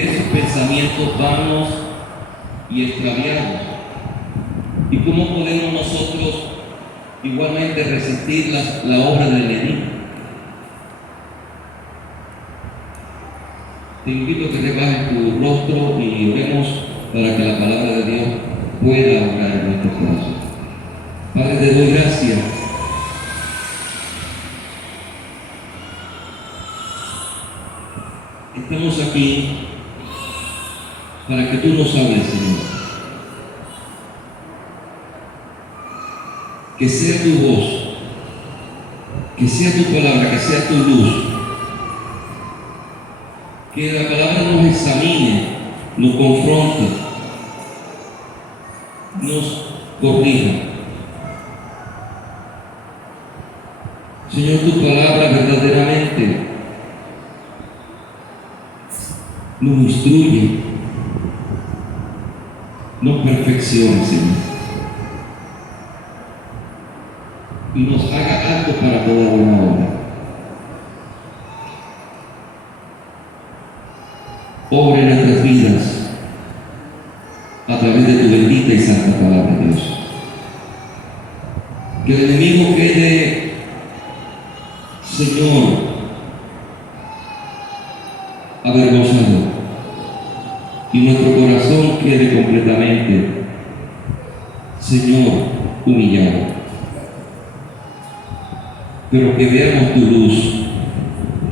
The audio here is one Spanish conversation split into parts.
esos pensamientos vanos y extraviados. ¿Y cómo podemos nosotros igualmente resistir la obra del enemigo? Te invito a que te bajes tu rostro y oremos para que la palabra de Dios pueda obrar en nuestro corazón. Padre, te doy gracias estamos aquí para que tú nos hables, Señor. Que sea tu voz, que sea tu palabra, que sea tu luz. Que la palabra nos examine, nos confronte, nos corrija. Señor, tu palabra verdaderamente nos instruye, nos perfecciona, Señor, y nos haga apto para toda buena obra. Obra en nuestras vidas a través de tu bendita y santa palabra, Dios. Que el enemigo quede, Señor, avergonzado y nuestro corazón quede completamente, Señor, humillado. Pero que veamos tu luz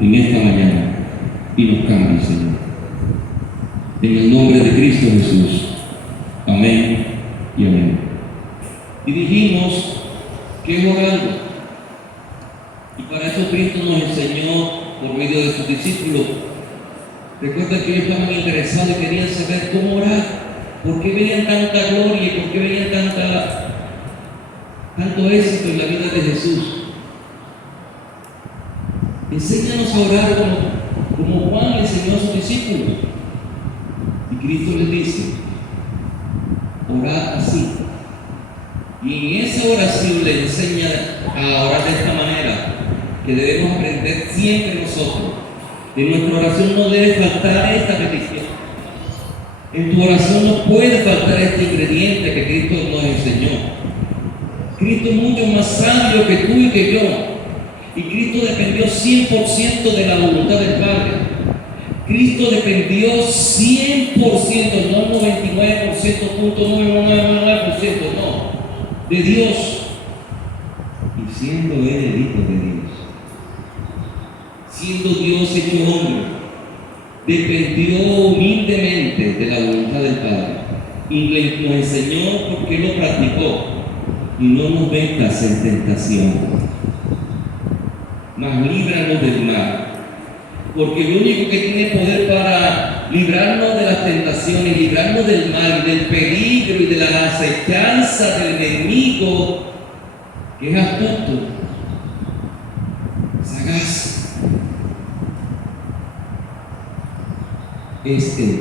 en esta mañana y nos cambie, Señor. En el nombre de Cristo Jesús. Amén y amén. Y dijimos que es orando. Y para eso Cristo nos enseñó por medio de sus discípulos. Recuerda que ellos estaban interesados y querían saber cómo orar. ¿Por qué veían tanta gloria y por qué veían tanto éxito en la vida de Jesús? Enséñanos a orar como Juan le enseñó a sus discípulos. Y Cristo les dice, orad así. Y en esa oración le enseña a orar de esta manera, que debemos aprender siempre nosotros. En nuestra oración no debe faltar esta petición. En tu oración no puede faltar este ingrediente que Cristo nos enseñó. Cristo es mucho más sabio que tú y que yo. Y Cristo dependió 100% de la voluntad del Padre. Cristo dependió 100%, no 99%, no, de Dios. Y siendo Él el Hijo de Dios, siendo Dios hecho hombre, dependió humildemente de la voluntad del Padre. Y nos enseñó porque lo practicó. Y no nos metas en tentación, mas líbranos del mal. Porque el único que tiene poder para librarnos de las tentaciones, librarnos del mal, del peligro y de la acechanza del enemigo, que es astuto, sagaz, es Él,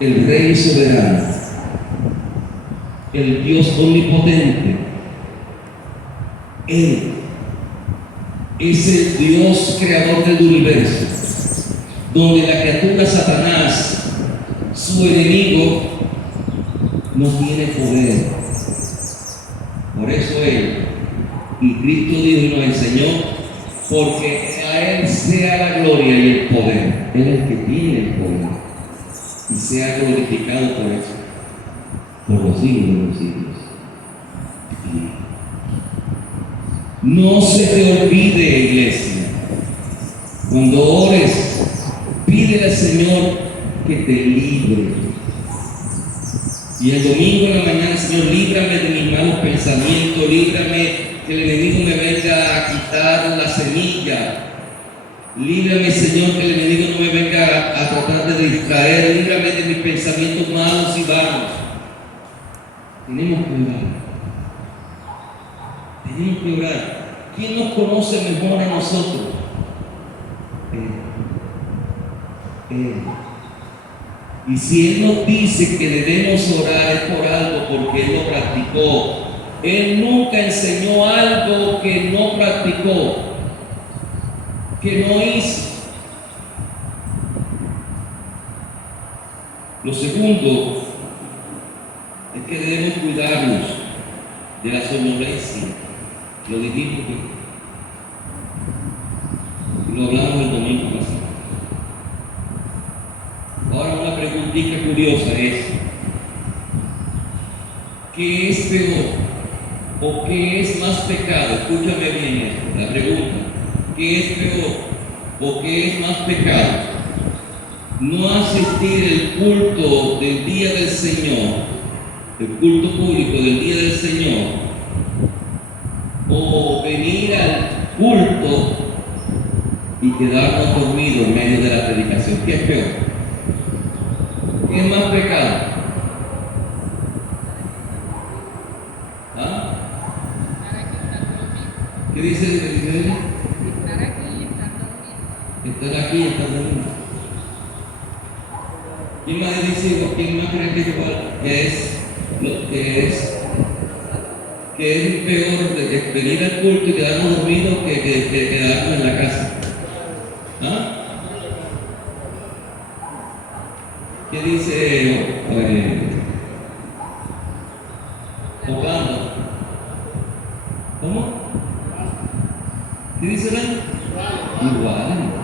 el Rey soberano, el Dios omnipotente. Él es el Dios creador del universo, donde la criatura Satanás, su enemigo, no tiene poder. Por eso Él, y Cristo dijo y nos enseñó, porque a Él sea la gloria y el poder. Él es el que tiene el poder, y sea glorificado por eso, por los siglos de los siglos. No se te olvide, iglesia, cuando ores, pídele al Señor que te libre. Y el domingo en la mañana, Señor, líbrame de mis malos pensamientos, líbrame que el enemigo me venga a quitar la semilla. Líbrame, Señor, que el enemigo no me venga a tratar de distraer, líbrame de mis pensamientos malos y vanos. Tenemos que orar. Tenemos que orar. ¿Quién nos conoce mejor a nosotros? Él. Y si Él nos dice que debemos orar es por algo, porque Él lo practicó. Él nunca enseñó algo que no practicó, que no hizo. Lo segundo es que debemos cuidarnos de la somnolencia. Lo dijimos, lo hablamos el domingo pasado. Ahora una preguntita curiosa es, ¿qué es peor o qué es más pecado? Escúchame bien esto, la pregunta. ¿Qué es peor o qué es más pecado? No asistir el culto del día del Señor, el culto público del día del Señor, o venir al culto y quedarnos dormidos en medio de la predicación. ¿Qué es peor? ¿Qué es más pecado? ¿Ah? ¿Qué dice? Estar aquí y estar dormido. Estar aquí y estar dormido. ¿Quién más dice o quién más cree que es lo que es peor de venir al culto y quedarnos dormidos que quedarnos en la casa? ¿Ah? ¿Qué dice Ocando? ¿Cómo? ¿Qué dice él? Igual.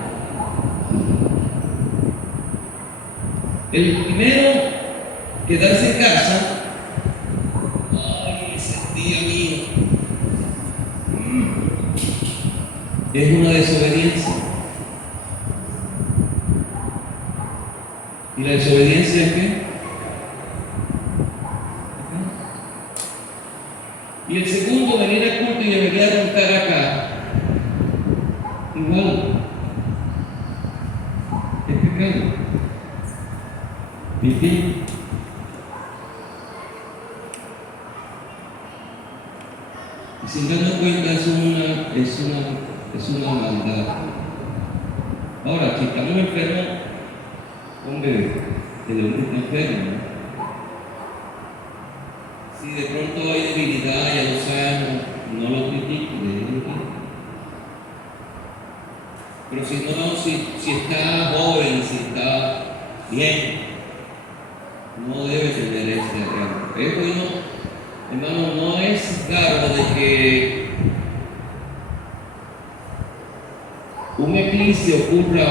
El primero, quedarse en casa. Ay, ese día mío. Es una desobediencia. ¿Y la desobediencia es qué? Y el segundo, venir al culto y debería estar acá. Igual. Es pecado. ¿Viste? Y sin darnos cuenta es una maldad. Ahora, si estamos enfermos, hombre, el hombre está enfermo, ¿no? Si de pronto hay debilidad y a los años, no lo critico, pero si no, si está joven, si está bien, no debe tener ese rango. Es bueno, hermano, no es claro de que un eclipse ocurra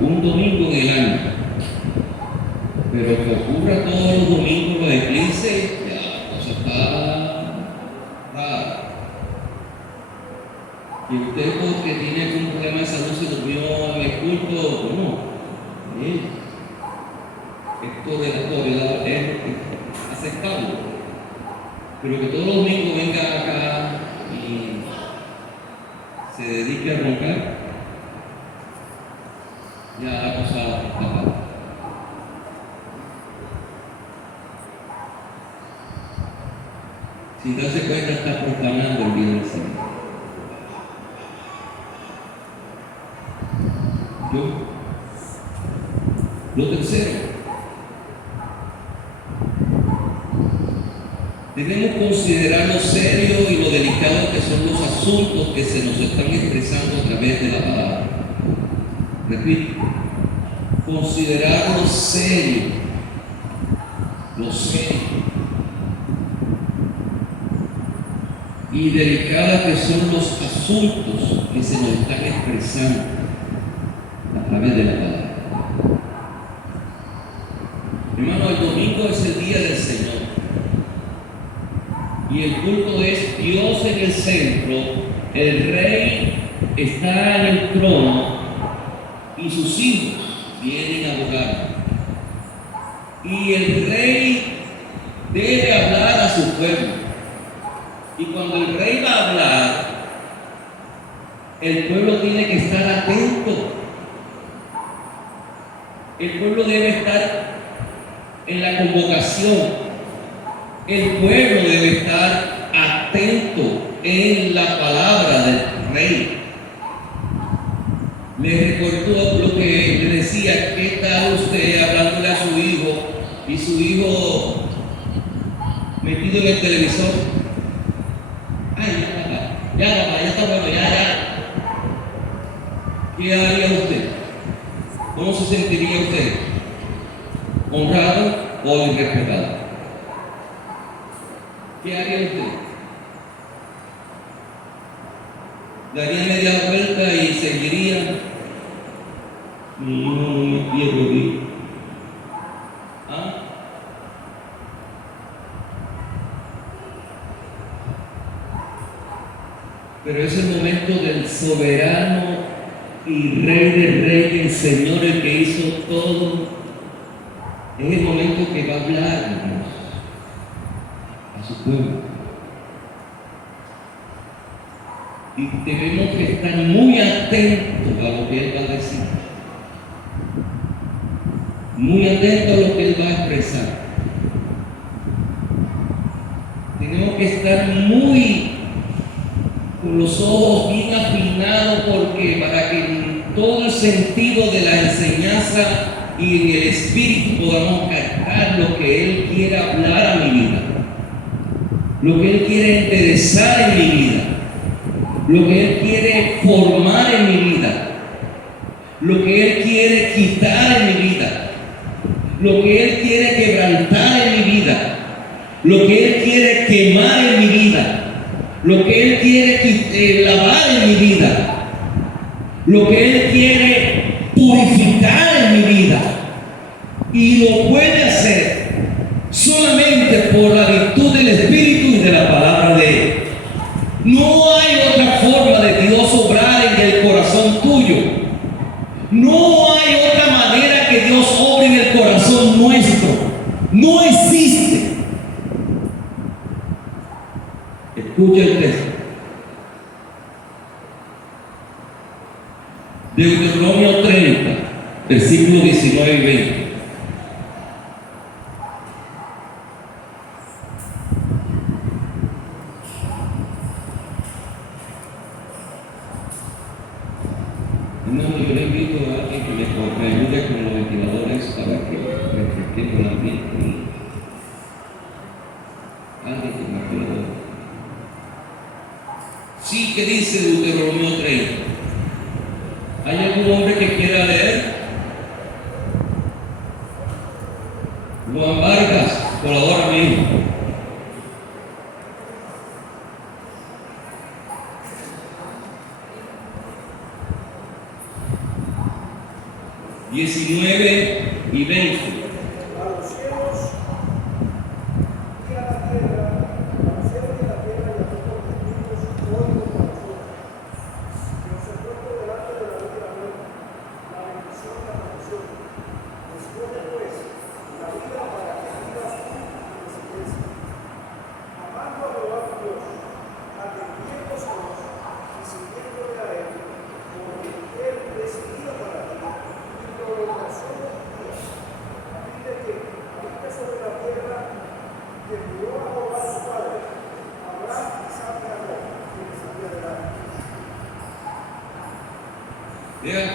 un domingo en el año, pero que ocurra todos los domingos los eclipses, ya la cosa está rara. Y usted porque tiene algún problema de salud se durmió en el culto, no, bien. Esto de la actualidad es aceptable, pero que todos los domingos venga acá y se dedique a roncar, ya la cosa está rara. Sin darse cuenta está profanando el día del Señor. Lo tercero, debemos considerar lo serio y lo delicado que son los asuntos que se nos están expresando a través de la palabra. Repito, considerar lo serio y delicados que son los asuntos que se nos están expresando a través de la palabra. Hermano, el domingo es el día del Señor. Y el culto es Dios en el centro, el Rey está en el trono y sus hijos vienen a adorar. Y el Rey debe hablar a su pueblo. Y cuando el Rey va a hablar, el pueblo tiene que estar atento. El pueblo debe estar en la convocación. El pueblo debe estar atento en la palabra del Rey. Le recordó lo que le decía, ¿qué tal usted hablándole a su hijo y su hijo metido en el televisor? Ay, papá, ya está bueno, ya. ¿Qué haría usted? ¿Cómo se sentiría usted? honrado o irrespetado. ¿Qué haría usted? ¿Daría media vuelta y seguiría? No me quiero ir. ¿Ah? Pero es el momento del soberano y Rey de Reyes, Señor, el que hizo todo. Es el momento que va a hablarnos a su pueblo. Y tenemos que estar muy atentos a lo que Él va a decir. Muy atentos a lo que Él va a expresar. Tenemos que estar muy con los ojos bien afinados, porque para que en todo el sentido de la enseñanza y en el espíritu podamos captar lo que Él quiere hablar a mi vida, lo que Él quiere interesar en mi vida, lo que Él quiere formar en mi vida, lo que Él quiere quitar en mi vida, lo que Él quiere quebrantar en mi vida, lo que Él quiere quemar en mi vida, lo que Él quiere lavar en mi vida, lo que Él quiere purificar en mi vida. Y lo puede hacer solamente por la virtud del Espíritu y de la palabra de Él. No hay otra forma de Dios obrar en el corazón tuyo. No hay otra manera que Dios obre en el corazón nuestro. No existe. Escucha el texto. Deuteronomio 30, versículos 19 y 20. Hermano, yo le invito a alguien que me ayude con los ventiladores para que refresquemos el ambiente. Alguien que me ayude. Sí, ¿qué dice Deuteronomio 30? ¿Hay algún hombre que quiera leer? Juan Vargas, colabora mío. ...19 y 20. Vean,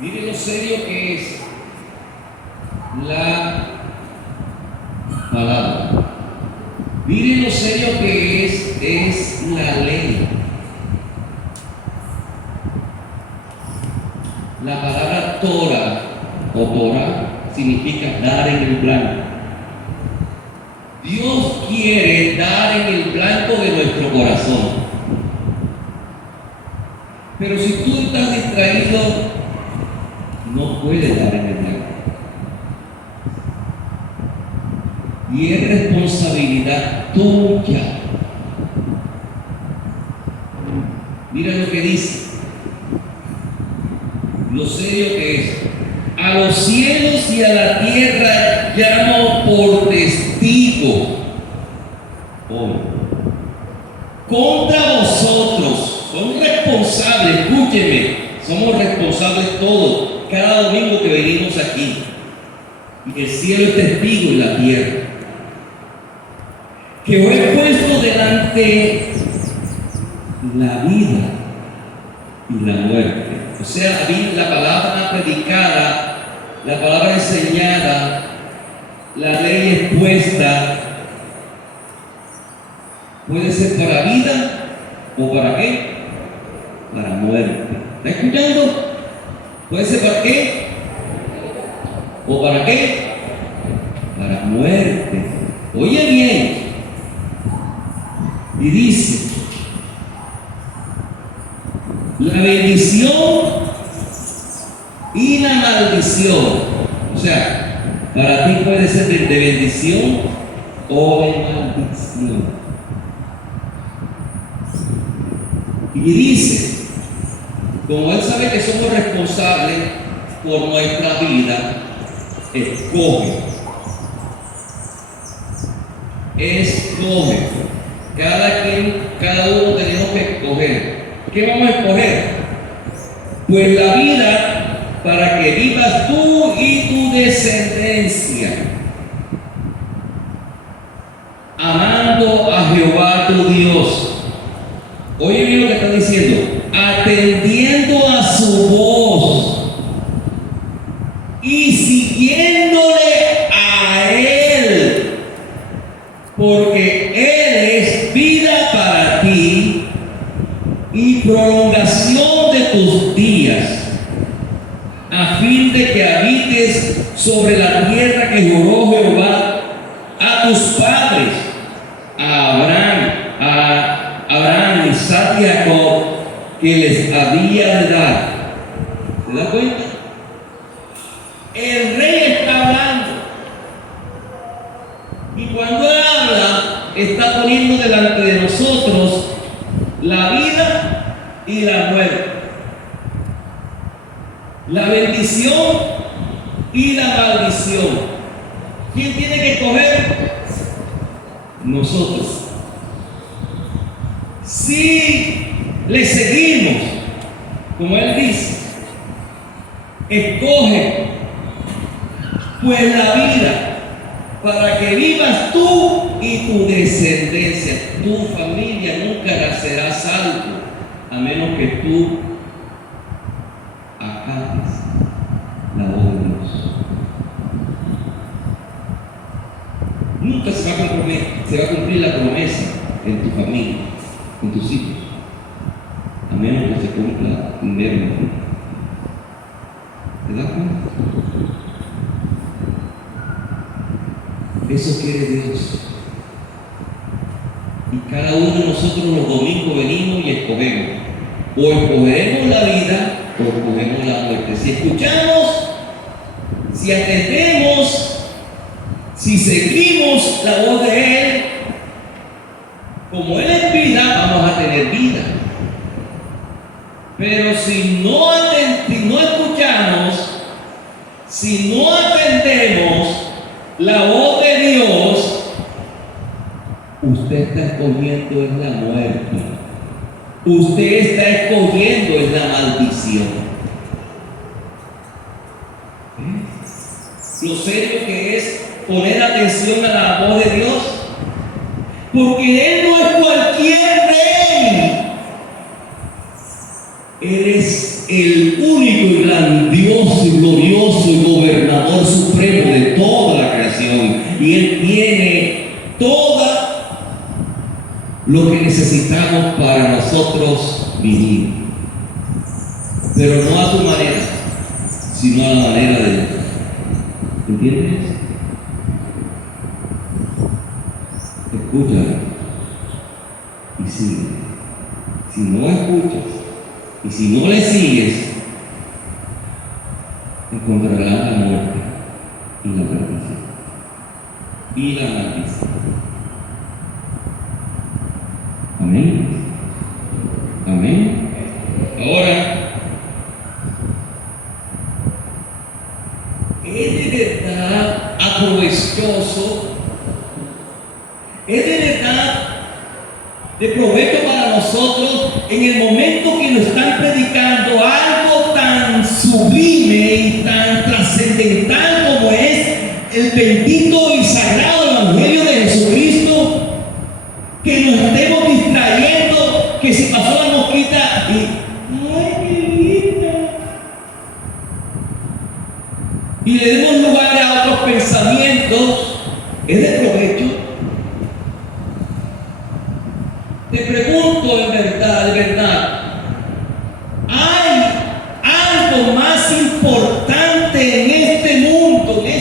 miren lo serio que es la palabra. Miren lo serio que es la ley. La palabra Torah o Torah significa dar en el blanco. Dios quiere dar en el blanco de nuestro corazón. Pero si tú estás distraído, no puedes dar en el blanco. Y es responsabilidad tuya. Mira lo que dice. Lo serio que es. A los cielos y a la tierra llamo por testigo hoy contra vosotros. Son responsables, escúchenme, somos responsables todos, cada domingo que venimos aquí. Y el cielo es testigo y la tierra. Que os he puesto delante la vida y la muerte. O sea, la palabra predicada, la palabra enseñada, la ley expuesta, puede ser para vida o para qué? Para muerte. ¿Está escuchando? ¿Puede ser para qué? ¿O para qué? Para muerte. Oye bien. Y dice, la bendición y la maldición. O sea, para ti puede ser de bendición o de maldición. Y dice, como Él sabe que somos responsables por nuestra vida, escoge. Escoge. Cada uno tenemos que escoger. ¿Qué vamos a escoger? Pues la vida para que vivas tú y tu descendencia, amando a Jehová tu Dios. Oye bien lo que está diciendo, atendiendo a su voz y siguiéndole a Él, porque Él es vida para ti y prolongación de tus días, a fin de que habites sobre la tierra que juró Jehová a tus padres, a Abraham, Isaac y Jacob, que les había de dar. ¿Se da cuenta? El rey está hablando. Y cuando él habla, está poniendo delante de nosotros la vida y la muerte, la bendición y la maldición. ¿Quién tiene que escoger? Nosotros. Si le seguimos, como él dice, escoge pues la vida para que vivas tú y tu descendencia. Tu familia nunca será salvo a menos que tú acates la voz de Dios. Nunca se va a cumplir la promesa en tu familia, en tus hijos, a menos que se cumpla primero. ¿Te das cuenta? Eso quiere Dios. Y cada uno de nosotros los domingos venimos y escogemos. O escogeremos la vida o escogemos la muerte. Si escuchamos, si atendemos, si seguimos la voz de Él, como Él es vida, vamos a tener vida. Pero si no escuchamos, si no atendemos la voz de Dios, usted está escogiendo en la muerte. Usted está escogiendo en la maldición. Lo serio que es poner atención a la voz de Dios, porque Él no es cualquier rey. Él es el único y grandioso y glorioso y gobernador supremo de toda la creación. Y Él tiene todo lo que necesitamos para nosotros vivir. Pero no a tu manera, sino a la manera de Dios. ¿Entiendes? Escúchame y sigue. Si no escuchas y si no le sigues, encontrarás la muerte y la perdición y la maldición. Amén. Amén. Ahora, es de verdad aprovechoso, es de verdad de provecho para nosotros en el momento que nos están predicando algo tan sublime y tan trascendental como es el bendito y sagrado Evangelio de Jesucristo, que nos estemos distrayendo, que si pasó la mosquita y ¡ay, qué linda! Y le demos lugar a otros pensamientos, ¿es de provecho? Te pregunto de verdad, ¿hay algo más importante en este mundo, en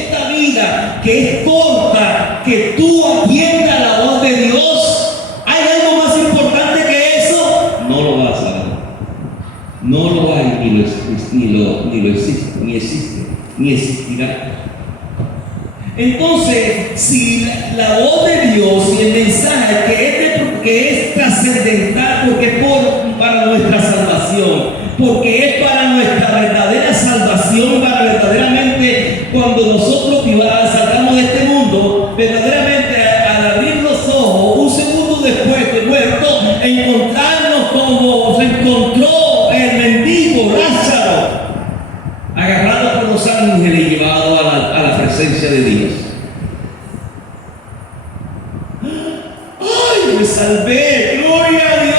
existe, ni existirá. Entonces, si la voz de Dios y el mensaje que es trascendental, porque es para nuestra salvación, porque es para nuestra verdadera salvación, para verdaderamente cuando nosotros salgamos de este mundo, verdaderamente al abrir los ojos, un segundo después de muerto, encontrarnos como se encontró el mendigo Lázaro, agarrado por los ángeles y llevado a la presencia de Dios. ¡Ay, me salvé! ¡Gloria a Dios!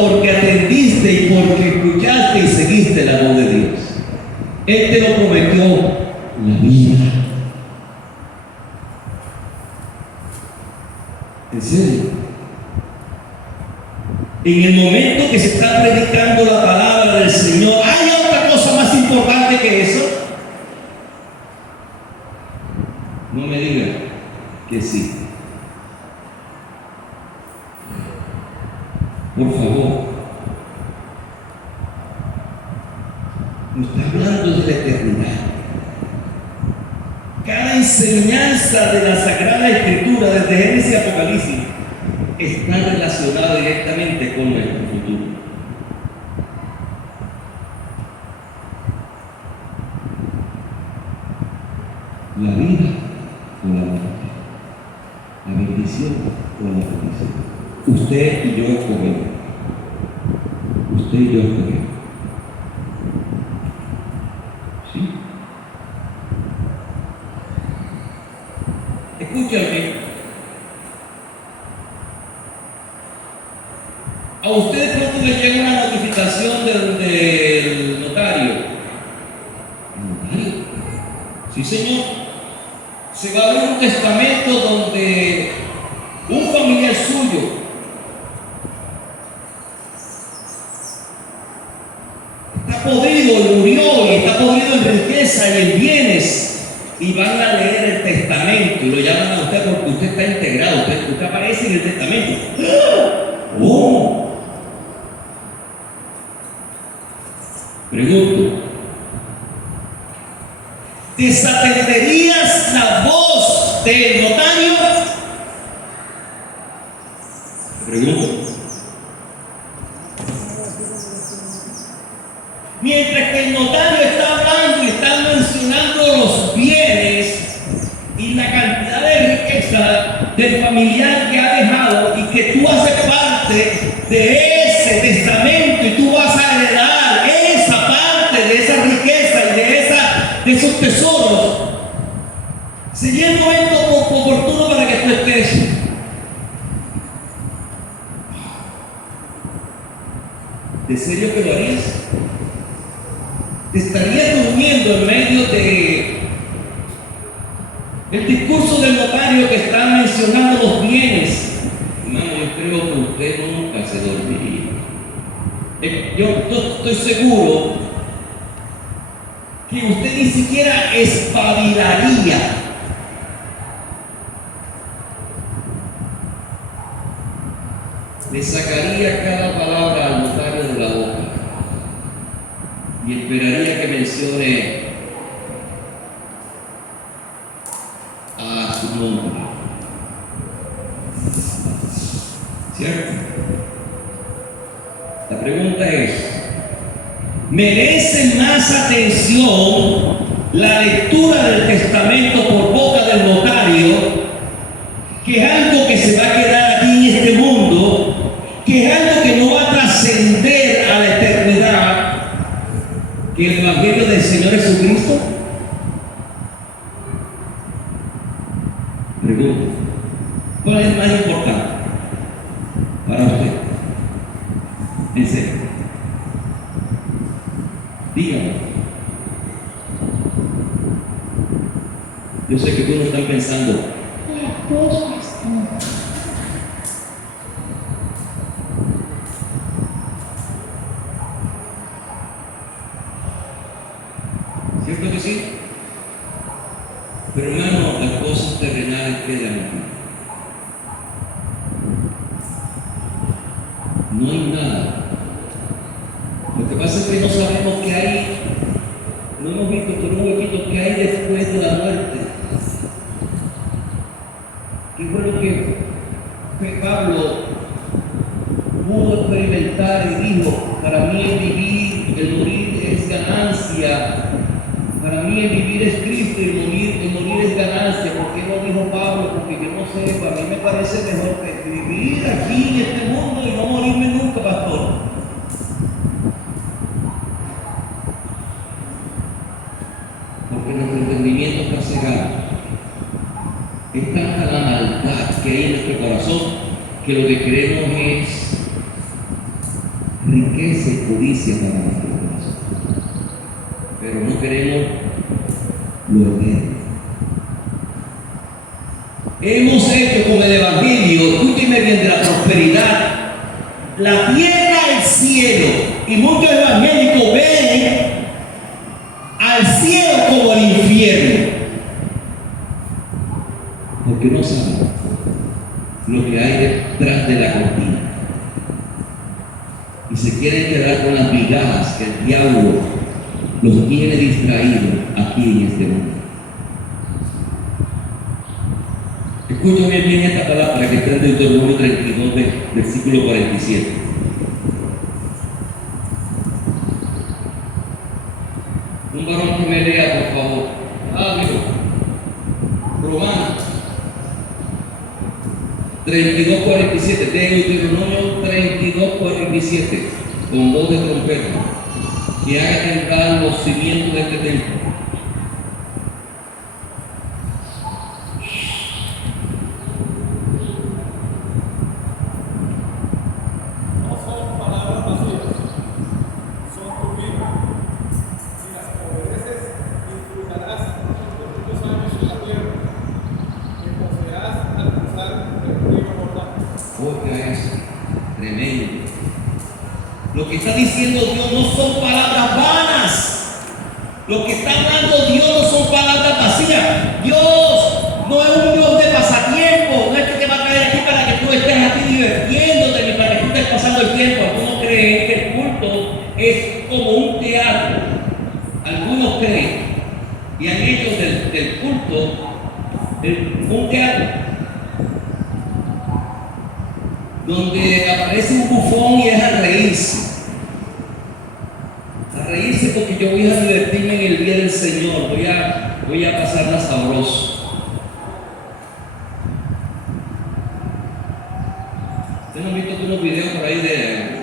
Porque atendiste y porque escuchaste y seguiste la voz de Dios. Él te lo prometió, la vida. ¿En serio? En el momento que se está predicando la palabra del Señor, ¿hay otra cosa más importante que eso? No me digan que sí. Por favor. Nos está hablando de la eternidad. Cada enseñanza de la Sagrada Escritura, desde Génesis y Apocalipsis, está relacionada directamente con nuestro futuro. La vida o la muerte, la bendición o la maldición. Usted y yo escogemos. Usted y yo escogemos. ¿Sí? Escúchame. A usted de pronto le llega una notificación del notario. ¿Notario? Sí, señor. Se va a ver un testamento donde un familiar suyo está podrido y murió y está podrido en riqueza y en bienes, y van a leer el testamento y lo llaman a usted porque usted está integrado, usted aparece en el testamento. ¡Oh! Pregunto, ¿desatenderías la voz del notario? Pregunto. Mientras que el notario está hablando y está mencionando los bienes y la cantidad de riqueza del familiar que ha dejado y que tú haces parte de ese testamento y tú vas a heredar esa parte de esa riqueza y de esos tesoros, sería el momento oportuno para que tú estés. ¿De serio que lo harías? ¿Te estarías durmiendo en medio del discurso del notario que está mencionando los bienes? Hermano, yo creo que usted nunca se dormiría. Yo estoy seguro que usted ni siquiera espabilaría. Le sacaría cada palabra al notario de la boca y esperaría que mencione a su nombre. ¿Cierto? La pregunta es, ¿merece más atención la lectura del testamento por boca del notario, que es algo que se va a quedar aquí en este mundo, que es algo que no va a trascender a la eternidad, que el Evangelio del Señor Jesucristo? Pregunto, ¿cuál es más importante para usted? En serio, dígame. Yo sé que tú no estás pensando las cosas. ¿Cierto que sí? Pero hermano, las cosas terrenales quedan aquí. No hay nada. Lo que pasa es que no sabemos qué hay. No hemos visto por un huequito que hay después de la muerte. ¿Qué fue lo que Pablo pudo experimentar y dijo? Para mí el vivir, el morir es ganancia. Para mí el vivir es Cristo y el morir es ganancia. ¿Por qué no dijo Pablo? Porque yo no sé, para mí me parece mejor que vivir aquí en este mundo y no morirme nunca, pastor. Porque nuestro entendimiento está cegado. Es tanta la maldad que hay en nuestro corazón que lo que queremos es riqueza y codicia para nuestro corazón. Pero no queremos lo eterno. Hemos hecho con el Evangelio, escúcheme bien, de la prosperidad, la tierra al cielo. Y muchos evangélicos ven al cielo como el infierno, porque no saben lo que hay detrás de la cortina y se quieren quedar con las migajas que el diablo los tiene distraídos aquí en este mundo. Escúchame bien esta palabra que está en Deuteronomio 32, versículo 47. Un varón que me lea, por favor. Amigo. Romanos 32, 47. Deuteronomio 32, 47. Con voz de trompeta. Que haga temblar los cimientos de este templo. Tremendo. Lo que está diciendo Dios no son palabras vanas. Lo que está hablando Dios no son palabras vacías. Dios no es un Dios de pasatiempo. No es que te va a traer aquí para que tú estés aquí divirtiéndote ni para que tú estés pasando el tiempo. Algunos creen que el culto es como un teatro. Algunos creen y han hecho del culto un teatro donde aparece un bufón y es a reírse. A reírse porque yo voy a divertirme en el día del Señor. Voy a pasarla sabroso. ¿Ustedes han visto unos videos por ahí de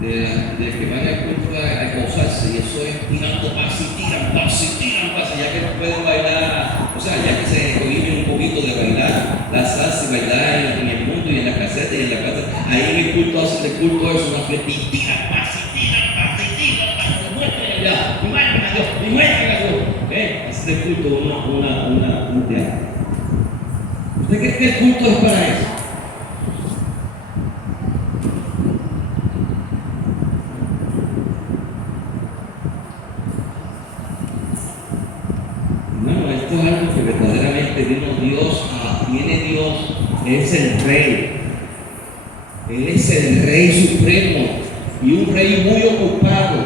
que van al culto a gozarse? Y eso es tirando pasos y tiran pasos, ya que no pueden bailar, o sea, ya que se cohiben un poquito de bailar la salsa y bailar en el mundo y en la caseta y en la casa, ahí en el culto hacen el culto es una fiesta y tiran pasos, muéstrenle allá, y muéstrenle a Dios, y muéstrenle a Dios. Ese es el culto, un teatro. ¿Usted cree que el culto es para eso? Esto es algo que verdaderamente tiene Dios, es el Rey. Él es el Rey supremo y un Rey muy ocupado.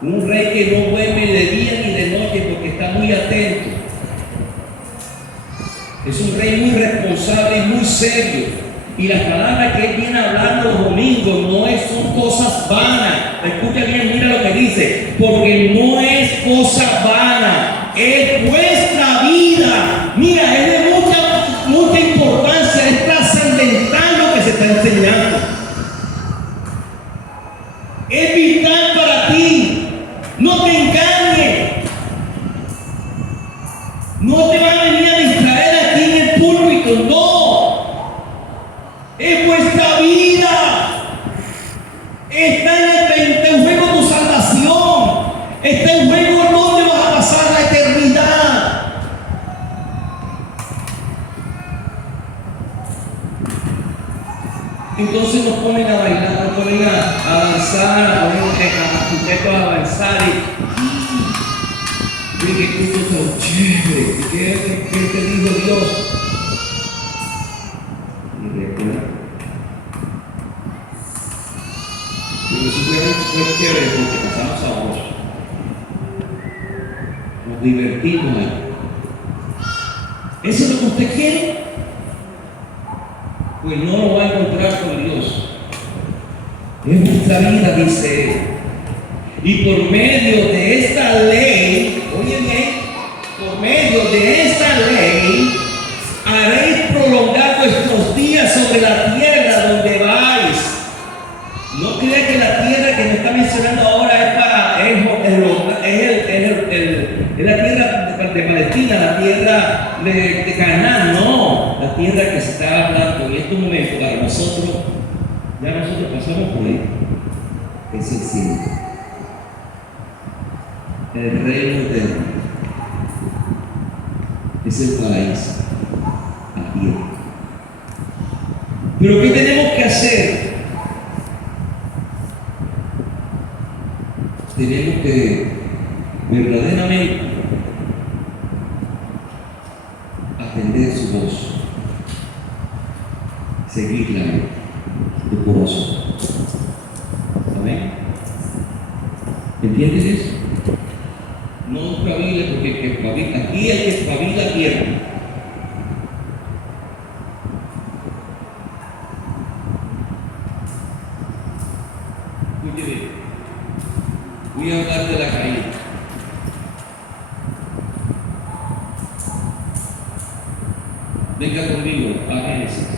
Un Rey que no duerme de día ni de noche porque está muy atento. Es un Rey muy responsable y muy serio. Y las palabras que Él viene hablando los domingos son cosas vanas. Escucha bien, mira lo que dice. Porque no es cosa vana, es vuestra vida. Mira, es de mucha importancia, es trascendental lo que se está enseñando. Es vital para ti. No te engañes. No te van a venir a distraer aquí en el púlpito, no. Es vuestra vida. Está en juego tu salvación. Está en juego dónde vas a pasar la eternidad. Entonces nos ponen a bailar, nos ponen a danzar, a los muchachos a avanzar y que culto tan chévere. ¿Qué te dijo Dios? Y recuerda. Pero si fue chévere porque pasamos divertirnos ahí. ¿Eso es lo que usted quiere? Pues no lo va a encontrar con Dios. Es nuestra vida, dice Él. Y por medio de esta ley, oye bien, por medio de esta ley, haréis prolongar vuestros días sobre la tierra donde vais. No crea que la tierra que me está mencionando ahora es la tierra de Palestina, la tierra de Canaán. No, la tierra que se está hablando en estos momentos para nosotros, ya nosotros pasamos por ahí. Es el cielo, el reino eterno, es el paraíso, la tierra. Pero ¿qué tenemos que hacer? Tenemos que verdaderamente atender su voz, seguirla de corazón. ¿Amén? ¿Entiendes eso? No espabile, porque el que espabila, aquí el que espabila pierde. Escuche bien. Voy a hablar de la caída. Venga conmigo a Génesis.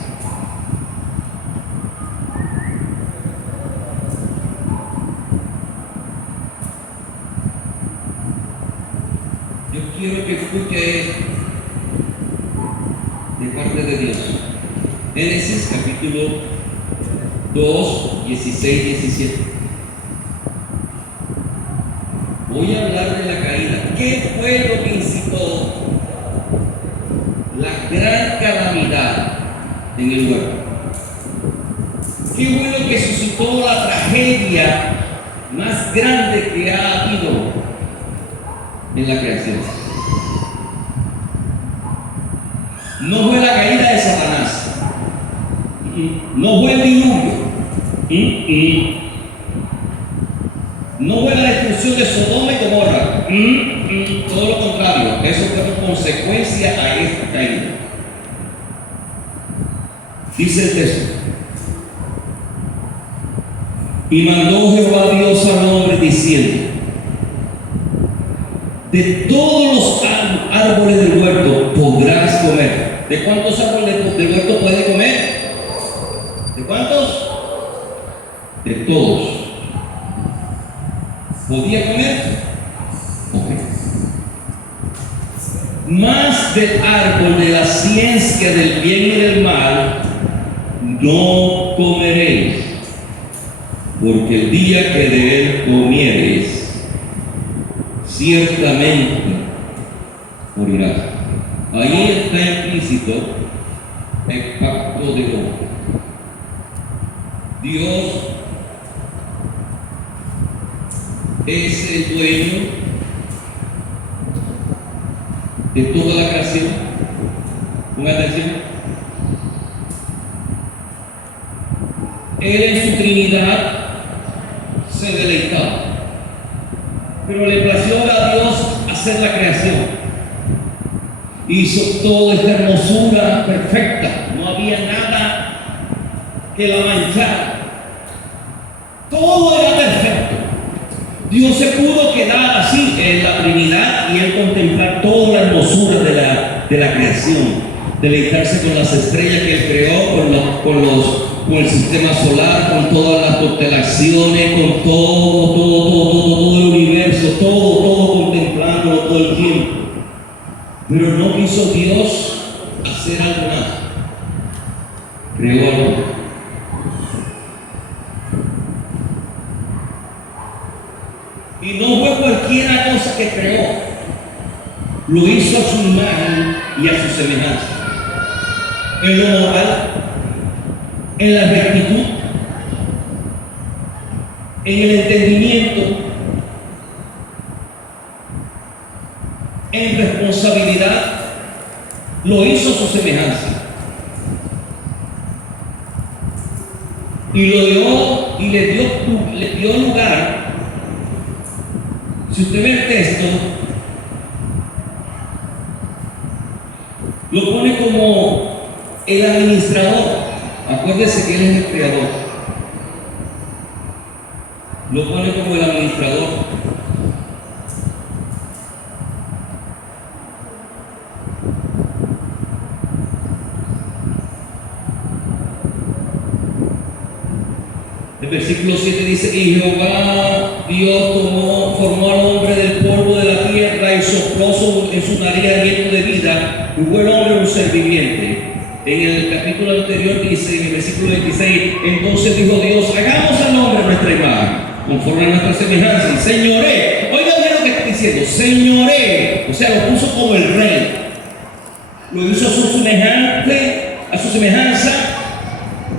Yo quiero que escuche de parte de Dios. Génesis capítulo 2, 16, 17. Voy a hablar de la caída. ¿Qué fue lo que incitó la gran calamidad en el huerto? ¿Qué fue lo que suscitó la tragedia más grande que ha habido en la creación? No fue la caída de Satanás, no fue el diluvio, no fue la destrucción de Sodoma y Gomorra, todo lo contrario, eso fue por consecuencia a esta caída. Dice el texto: y mandó Jehová Dios al hombre diciendo: de todos los árboles del huerto podrás comer. ¿De cuántos árboles del huerto puede comer? ¿De cuántos? De todos. ¿Podía comer? Ok. Más del árbol de la ciencia del bien y del mal no comeréis, porque el día que de él comiereis, ciertamente morirás. Ahí está implícito el pacto de Dios. Dios es el dueño de toda la creación. Pongan atención. Él en su Trinidad se deleitaba, pero le plació a Dios hacer la creación. Hizo toda esta hermosura perfecta, no había nada que la manchara, todo era perfecto. Dios se pudo quedar así en la Trinidad y él contemplar toda la hermosura de la creación, deleitarse con las estrellas que él creó, con el sistema solar, con todas las constelaciones, con todo el universo, todo contemplándolo todo el tiempo. Pero no quiso Dios hacer algo más. Creó algo. Y no fue cualquier cosa que creó. Lo hizo a su imagen y a su semejanza. En lo moral, en la rectitud, en el entendimiento, en responsabilidad, lo hizo a su semejanza. Y lo dio y le dio lugar. Si usted ve el texto, Lo pone como el administrador. Acuérdese que Él es el creador. Lo pone como el administrador. El versículo 7 dice: y Jehová Dios formó al hombre del polvo de la tierra y sopló en su nariz aliento de vida, y fue el hombre un ser viviente. En el capítulo anterior dice, en el versículo 26, entonces dijo Dios: hagamos al hombre a nuestra imagen, conforme a nuestra semejanza, y señoré. Oigan bien lo que está diciendo: señoré. O sea, lo puso como el rey, lo hizo a su semejanza,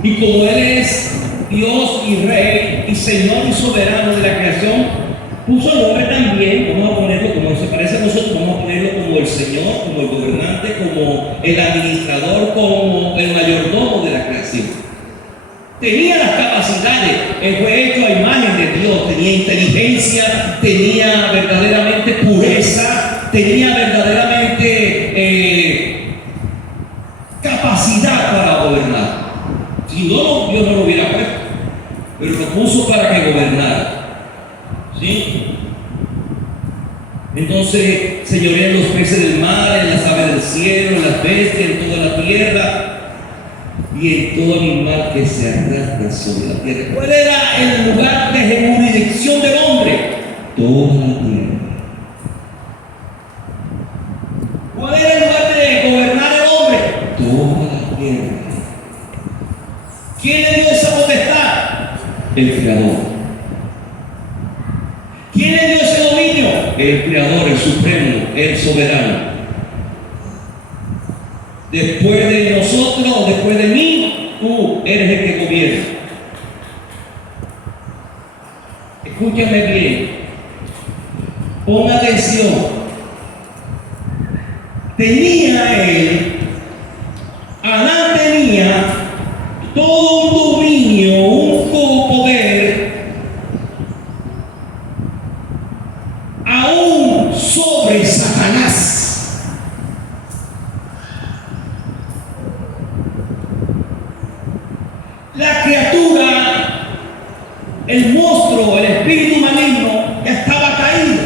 y como Él es Dios y Rey y Señor y soberano de la creación, puso al hombre también, vamos a ponerlo como se parece a nosotros, vamos a ponerlo como el Señor, como el gobernante, como el administrador, como el mayordomo de la creación. Tenía las capacidades, él fue hecho a imagen de Dios, tenía inteligencia, tenía verdaderamente pureza, tenía verdaderamente capacidad para gobernar. Si no, Dios no lo hubiera puesto, pero lo puso para que gobernara. ¿Sí? Entonces, señorea en los peces del mar, en las aves del cielo, en las bestias, en toda la tierra y en todo animal que se arrastra sobre la tierra. ¿Cuál era el lugar de jurisdicción del hombre? Toda la tierra. ¿Cuál era el lugar de gobernar el hombre? Toda la tierra. ¿Quién le dio esa potestad? El Creador. ¿Quién le dio ese dominio? El Creador, el Supremo, el Soberano. Después de nosotros, después de mí, tú eres el que gobierna. Escúchame bien. Pon atención. Adán tenía todo un dominio, un poder, aún sobre Satanás. La criatura, el monstruo, el espíritu maligno, estaba caído.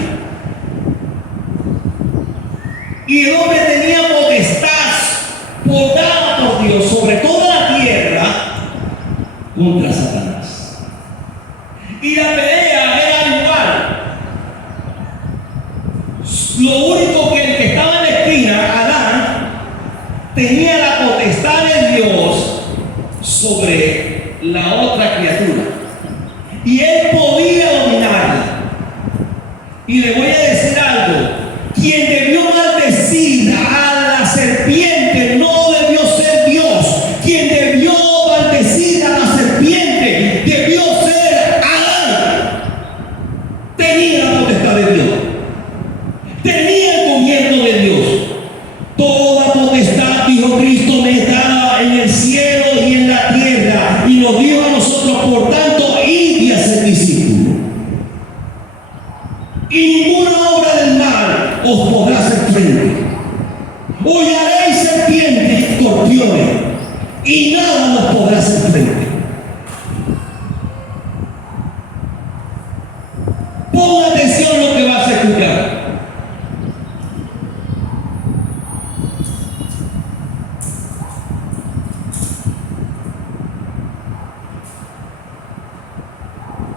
Y el hombre tenía potestad dada por Dios sobre toda la tierra contra Satanás. Y la pelea era igual. Lo único que el que estaba en la esquina, Adán, tenía la potestad de Dios sobre la otra criatura. Y él podía dominarla. Y le voy a decir algo: quien debió maldecir a la serpiente no debió ser Dios. Quien debió maldecir a la serpiente debió ser Adán. Tenía la potestad de Dios, tenía el gobierno de Dios. Toda potestad, dijo Cristo, me es dada en el cielo y en la tierra. Y nos dijo a nosotros, por tanto, id y haced discípulos. Y ninguna obra del mal os podrá hacer frente. Hollaréis serpientes y escorpiones, y nada nos podrá hacer frente. Pon atención a lo que vas a escuchar.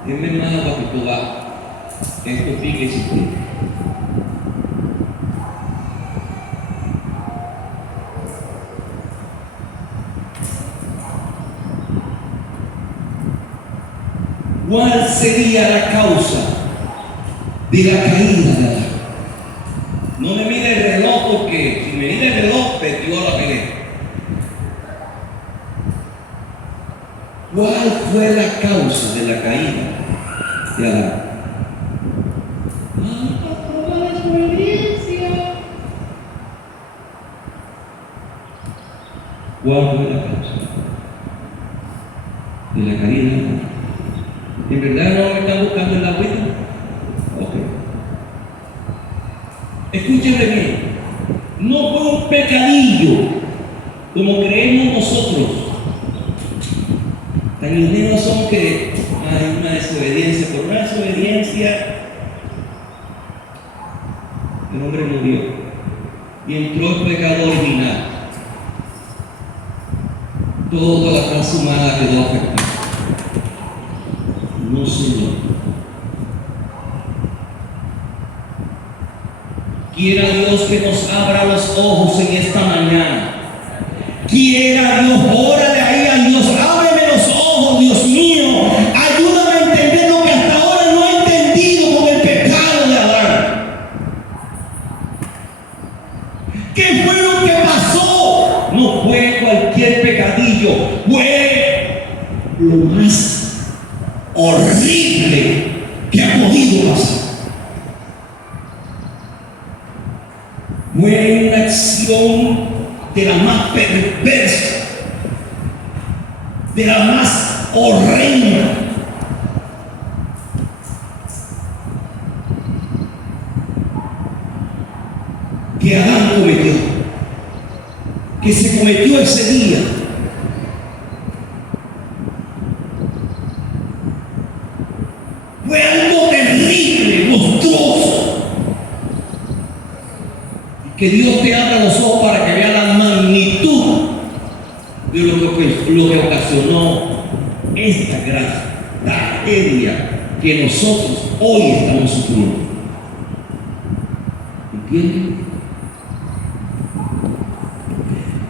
Denme más agua que tú vas. Esto pique y se pique. ¿Cuál sería la causa de la caída de Adán? No me mire el reloj, porque si me mira el reloj, perdió la pelea. ¿Cuál fue la causa de la caída de Adán? ¿Cuál fue la causa de la caída de Adán? ¿En verdad no me están buscando en la agüita? Ok. Escúchenme bien. No fue un pecadillo, como creemos nosotros. Tan ingenuos son que hay una desobediencia. Por una desobediencia, el hombre murió y entró el pecado original. Toda la raza humana quedó afectada. No, Señor. Quiera Dios que nos abra los ojos en esta mañana. Quiera Dios, órale ahí a Dios, ábreme los ojos, Dios mío. Ayúdame a entender lo que hasta ahora no he entendido con el pecado de Adán. ¿Qué fue lo que pasó? No fue cualquier pecadillo, fue lo más horrible que ha podido pasar. Fue una acción de la más perversa, de la más horrenda. Que Adán cometió, que se cometió ese día. Fue algo terrible, monstruoso. Que Dios te abra los ojos para que vea la magnitud de lo que ocasionó esta gran tragedia que nosotros hoy estamos sufriendo. ¿Entienden?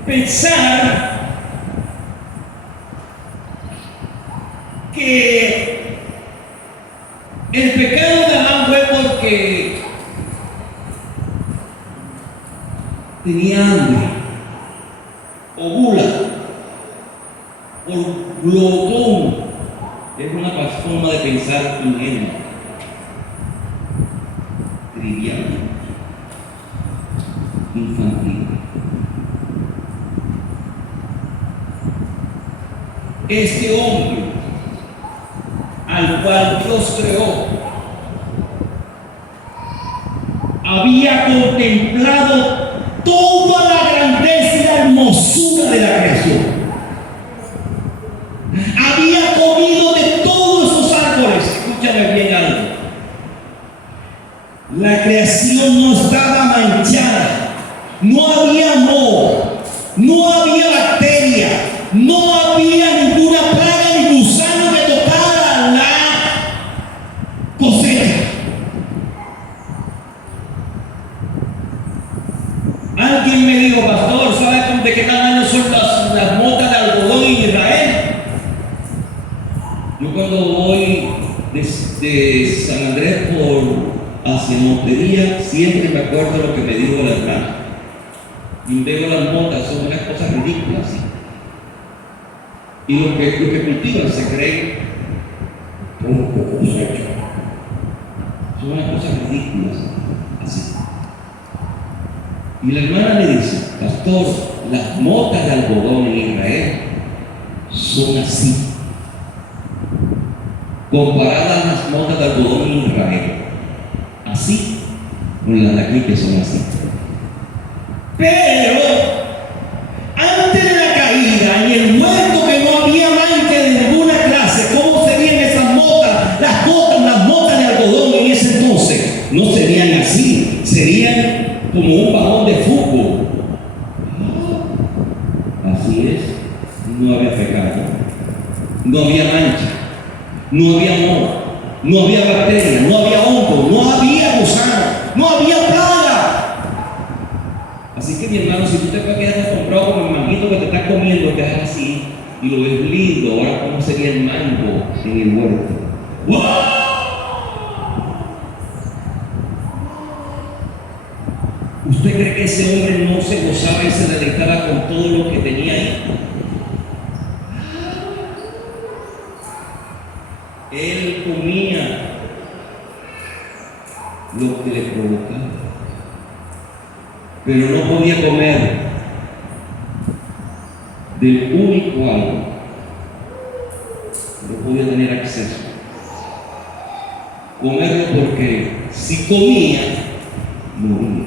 Pensar que el pecado de Adán fue porque tenía hambre o gula o glotón, es una forma de pensar ingenua, trivial, infantil. Este hombre al cual Dios creó había contemplado toda la grandeza y la hermosura de la creación. Había comido de todos esos árboles. Escúchame bien algo. La creación no estaba manchada. No había moho, no había bacteria, no había ninguna plaga ni gusano que tocara la cosecha. Alguien me dijo, pastor, ¿sabes de qué tamaño son las motas de algodón en Israel? Yo cuando voy desde San Andrés hacia Montería, siempre me acuerdo lo que me dijo la hermana. Y veo las motas, son unas cosas ridículas. ¿Sí? Y lo que cultivan se creen poco cosecha. Son unas cosas ridículas. Así. Y la hermana me dice, pastor, las motas de algodón en Israel son así, comparadas a las motas de algodón en Israel, así, con las de aquí que son así. Pero antes de la caída, en el muerto que no había mancha de ninguna clase, ¿cómo serían esas motas? Las motas de algodón en ese entonces no serían así, serían como un balón de fútbol. Así es, no había pecado, no había mancha, no había moho, no había bacteria, no había hongo, no había gusano, no había plaga. Así que mi hermano, si tú te quedas asombrado con el manguito que te estás comiendo, te das así y lo ves lindo, ahora cómo sería el mango en el huerto. ¡Wow! ¿Usted cree que ese hombre no se gozaba y se deleitaba con todo lo que tenía ahí? Él comía lo que le provocaba, pero no podía comer del único algo, no podía tener acceso. Comerlo porque si comía, moría.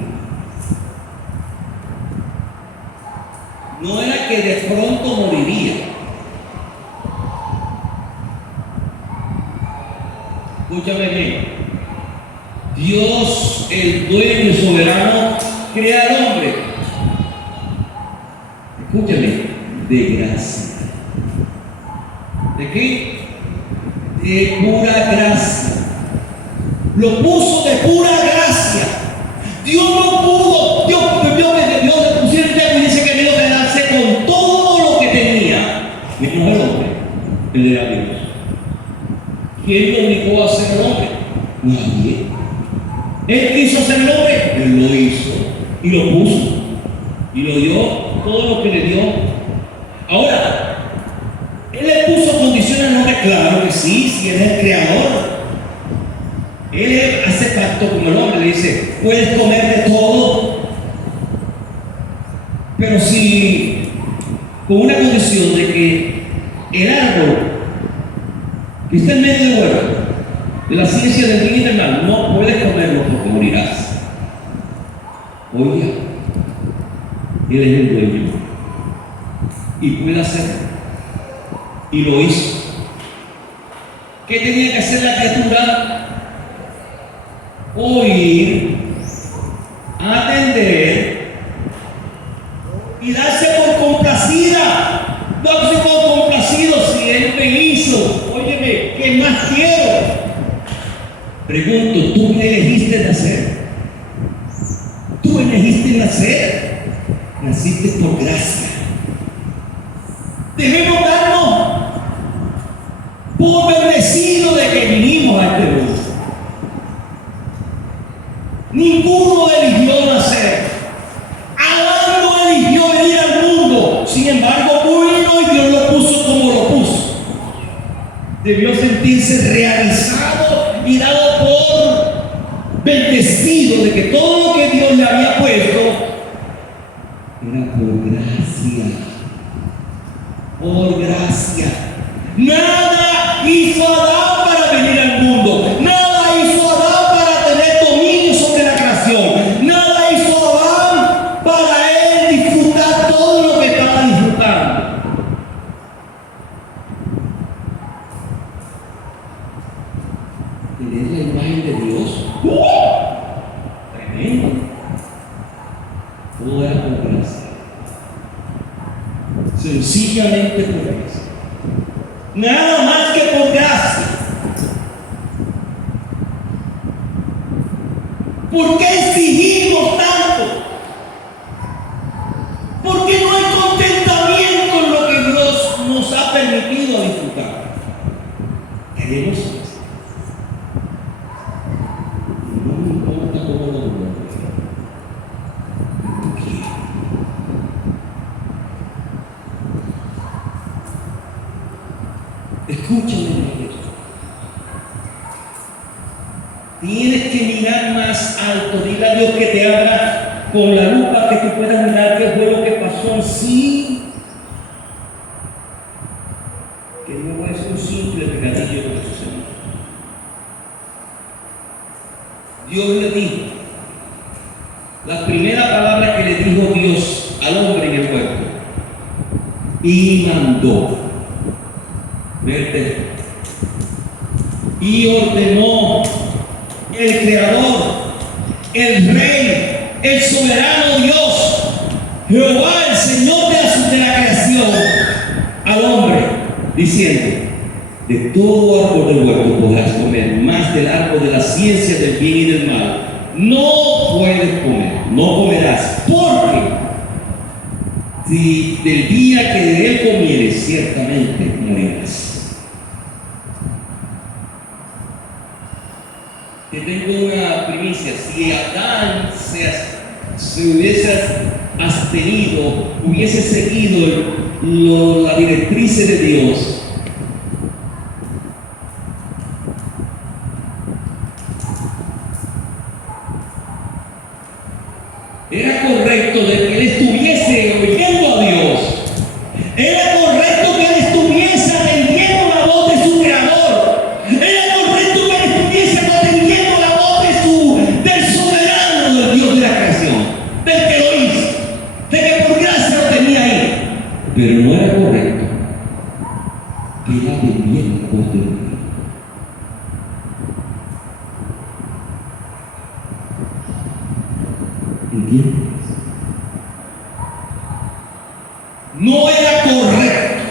No era que de pronto moriría. Escúchame bien. Dios, el dueño soberano, crea al hombre. Escúchame, de gracia. ¿De qué? De pura gracia. Lo puso de pura gracia. Dios no pudo, Dios le pusieron el dedo y dice que vino a quedarse con todo lo que tenía. Menos el hombre, él era Dios. ¿Quién lo obligó a ser el hombre? Nadie. Él quiso ser el hombre, él lo hizo y lo puso y lo dio todo lo que le dio. Ahora, él le puso condiciones al hombre, claro que sí, si él es el creador. Él hace pacto con el hombre, le dice, puedes comer de todo, pero si con una condición de que el árbol que está en medio del huerto, de la ciencia del bien y del mal, no puedes comerlo porque morirás. Oiga, él es el dueño y puede hacerlo, y lo hizo. ¿Qué tenía que hacer la criatura? Oír, atender y darse por complacida. Darse por complacido si él me hizo. Óyeme, ¿qué más quiero? Pregunto, ¿tú qué elegiste nacer? ¿Tú elegiste nacer? Naciste por gracia. Debemos darnos por bendecido de que vinimos a este mundo. Ninguno eligió nacer. Adán no eligió venir al mundo. Sin embargo, vino y Dios lo puso como lo puso. Debió sentirse realizado y dado por bendecido de que todo lo que Dios le había puesto era por gracia. Por gracia. Nada hizo Adán para venir al mundo. Nada hizo Adán para tener dominio sobre la creación. Nada hizo Adán para él disfrutar todo lo que estaba disfrutando. Tener la imagen de Dios. Tremendo. Todo era por gracia. Sencillamente por gracia. Nada más que por gracia. ¿Por qué exigimos tanto? ¿Por qué no hay contentamiento en lo que Dios nos ha permitido disfrutar? Queremos eso. No me importa cómo lo logramos. ¿Por qué? Escúchame. Tienes que mirar más alto. Dile a Dios que te abra con la lupa, que tú puedas mirar qué fue lo que pasó en sí. Que no es un simple pecadillo que sucedió. Dios le dijo, la primera palabra que le dijo Dios al hombre en el huerto, y mandó, vete, y ordenó el creador, el rey, el soberano Dios, Jehová, el Señor de la creación, al hombre, diciendo, de todo árbol del huerto podrás comer, más del árbol de la ciencia del bien y del mal no puedes comer, no comerás, porque si del día que de él comieres, ciertamente morirás. Te tengo una primicia. Si Adán se hubiese abstenido, hubiese seguido la directriz de Dios, era correcto de que él estuviese oyendo a Dios. Era correcto que él estuviese atendiendo la voz de su creador. Era correcto que él estuviese atendiendo la voz del soberano, del Dios de la creación, del que lo hizo, de que por gracia lo tenía ahí. ¿Entiendes? No era correcto.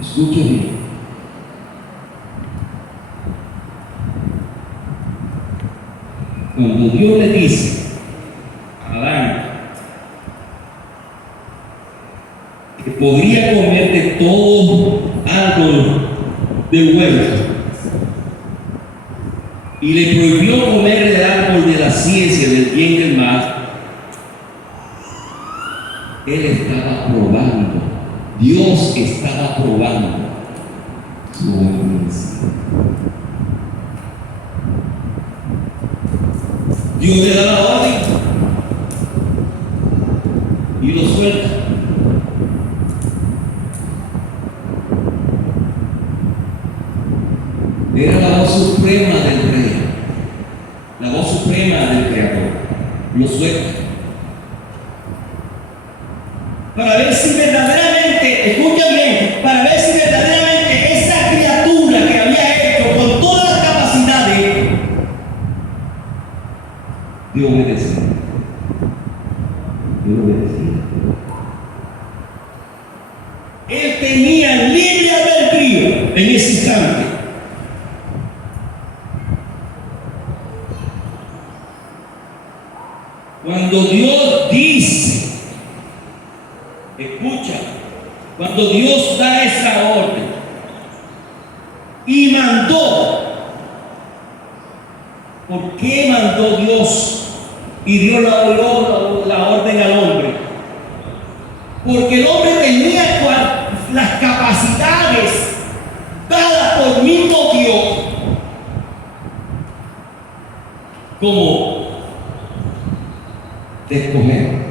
Escucha bien. Cuando Dios le dice a Adán que podría comer de todo árbol del huerto y le prohibió comer del árbol de la ciencia del bien y del mal, él estaba probando, Dios estaba probando su obediencia. Dios le da la orden y lo suelta. Era la voz suprema del Rey, la voz suprema del Creador. Lo suelta. Para ver si verdaderamente, escúchame, para ver si verdaderamente esa criatura que había hecho con todas las capacidades de obedecer. De obedecer. Él tenía libre albedrío en ese instante. Cuando Dios dice, escucha, cuando Dios da esa orden y mandó, ¿por qué mandó Dios y dio la orden al hombre? Porque el hombre tenía las capacidades dadas por mismo Dios como de escoger.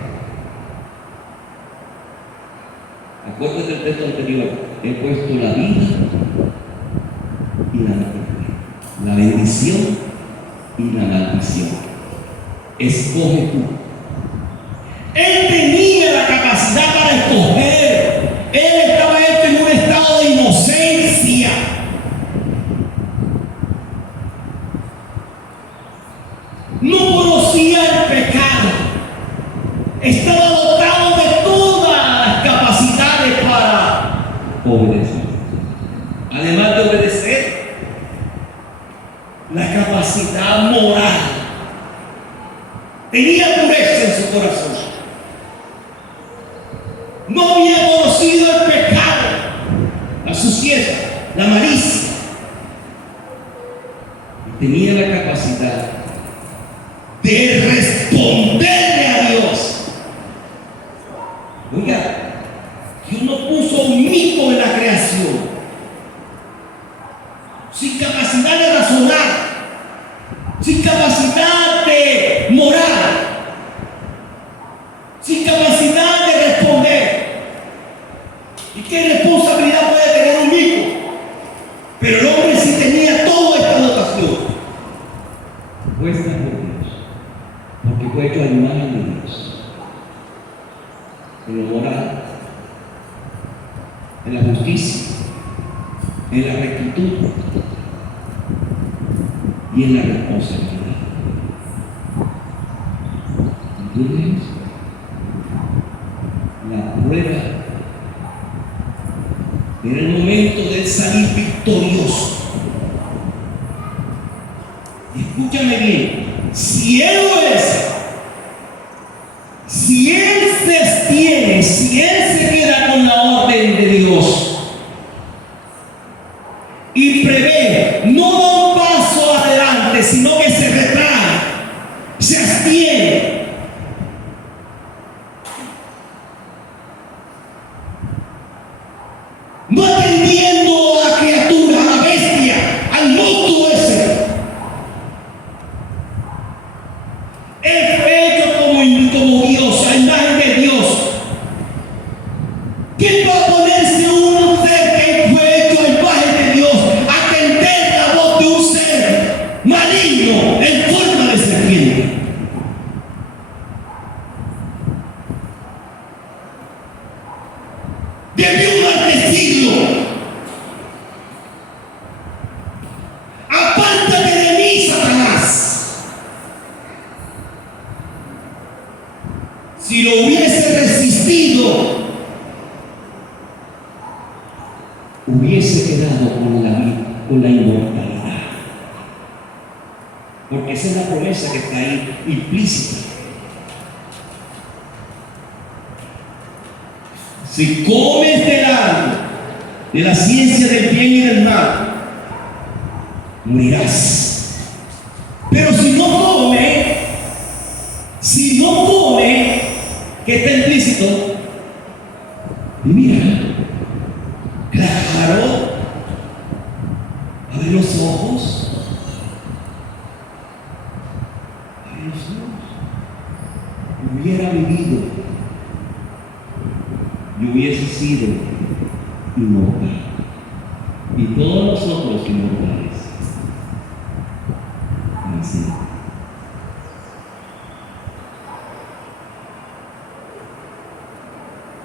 Acuérdate del texto anterior, he puesto la vida y la muerte, la bendición y la maldición. Escoge tú. Él tenía la capacidad para escoger. Él estaba hecho en un estado de inocencia. No conocía el pecado. Estaba dotado de todas las capacidades para obedecer. Además de obedecer, la capacidad moral. Tenía pureza en su corazón. No había conocido el pecado, la suciedad, la malicia. Y tenía la capacidad de responderle a Dios. Oiga, Dios no puso un mito en la creación, sin capacidad de razonar, sin capacidad de moral, sin capacidad de responder. ¿Y qué responsabilidad puede tener un mito? Pero el hombre sí tenía toda esta dotación. Puesta por Dios, porque fue hecho a imagen de Dios. En lo moral, en la justicia, en la rectitud y en la responsabilidad. ¿Entiendes? La prueba era el momento de salir victorioso. Escúchame bien, si él obedece, si él se abstiene, si él se queda con la orden de Dios y prevé, no da un paso adelante, sino que se retrae, se abstiene. No atendiendo a la criatura, a la bestia, al monstruo ese. Él fue hecho como Dios, a imagen de Dios. ¿Quién va a ponerse un ser que fue hecho a imagen de Dios a atender la voz de un ser maligno en forma de serpiente? Debió haber decidido hubiese quedado con la inmortalidad. Porque esa es la promesa que está ahí implícita. Si comes del árbol de la ciencia del bien y del mal, morirás. Pero si no come, que está implícito, vivirá. Claro, abre los ojos. Abre los ojos. Hubiera vivido y hubiese sido inmortal. Y todos nosotros inmortales. Así.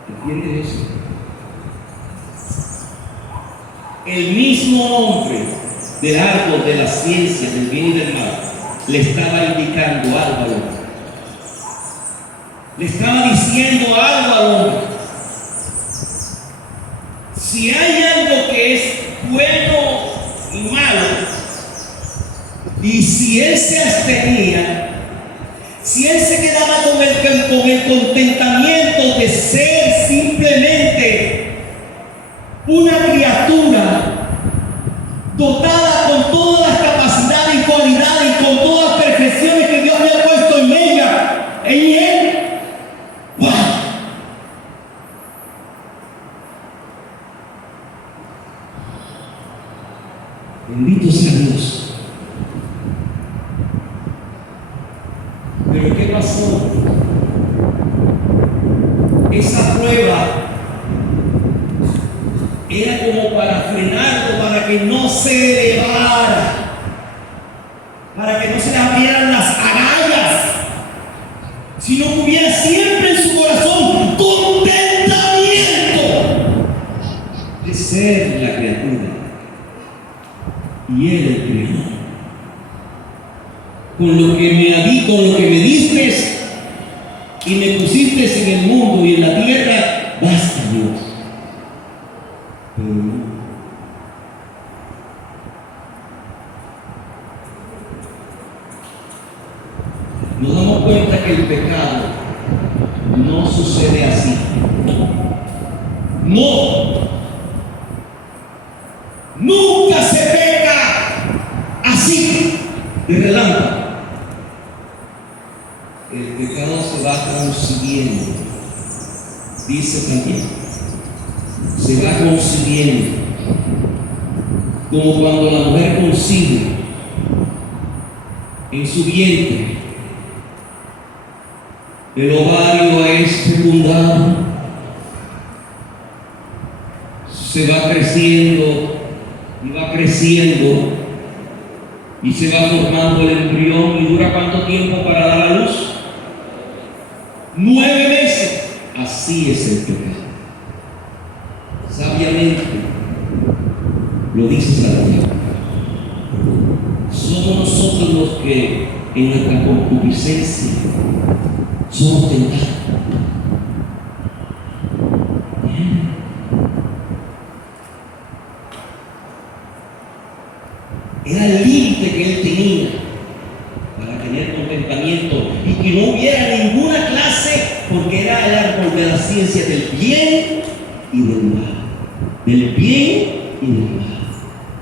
¿Entiendes eso? El mismo nombre del árbol de la ciencia del bien y del mal le estaba indicando algo al hombre. Le estaba diciendo algo al hombre. Si hay algo que es bueno y malo, y si él se abstenía, si él se quedaba con el contentamiento de ser simplemente una criatura dotada con todas las capacidades y cualidades y con todas las perfecciones que Dios había puesto en ella, en él, ¡wow! Bendito sea Dios. Pero ¿qué pasó? Esa prueba era como para frenarlo, para que no se elevara, para que no se le abrieran las agallas, sino que hubiera siempre en su corazón contentamiento de ser la criatura y él el creador. Con lo que me diste y me pusiste en el mundo y en la tierra, basta, Dios. Pero nos damos cuenta que el pecado no sucede así. No. Nunca se peca así de relámpago. El pecado se va consiguiendo, dice también, se va consiguiendo, como cuando la mujer concibe en su vientre, el ovario es fecundado, se va creciendo y va creciendo y se va formando el embrión. ¿Y dura cuánto tiempo para dar a luz? 9 meses. Así es el pecado. Sabiamente lo dice Santiago. Somos nosotros los que en nuestra concupiscencia somos tentados. Era el límite que él tenía para tener contentamiento y que no hubiera ninguna clase, porque era el árbol de la ciencia del bien y del mal. Del bien y del mal.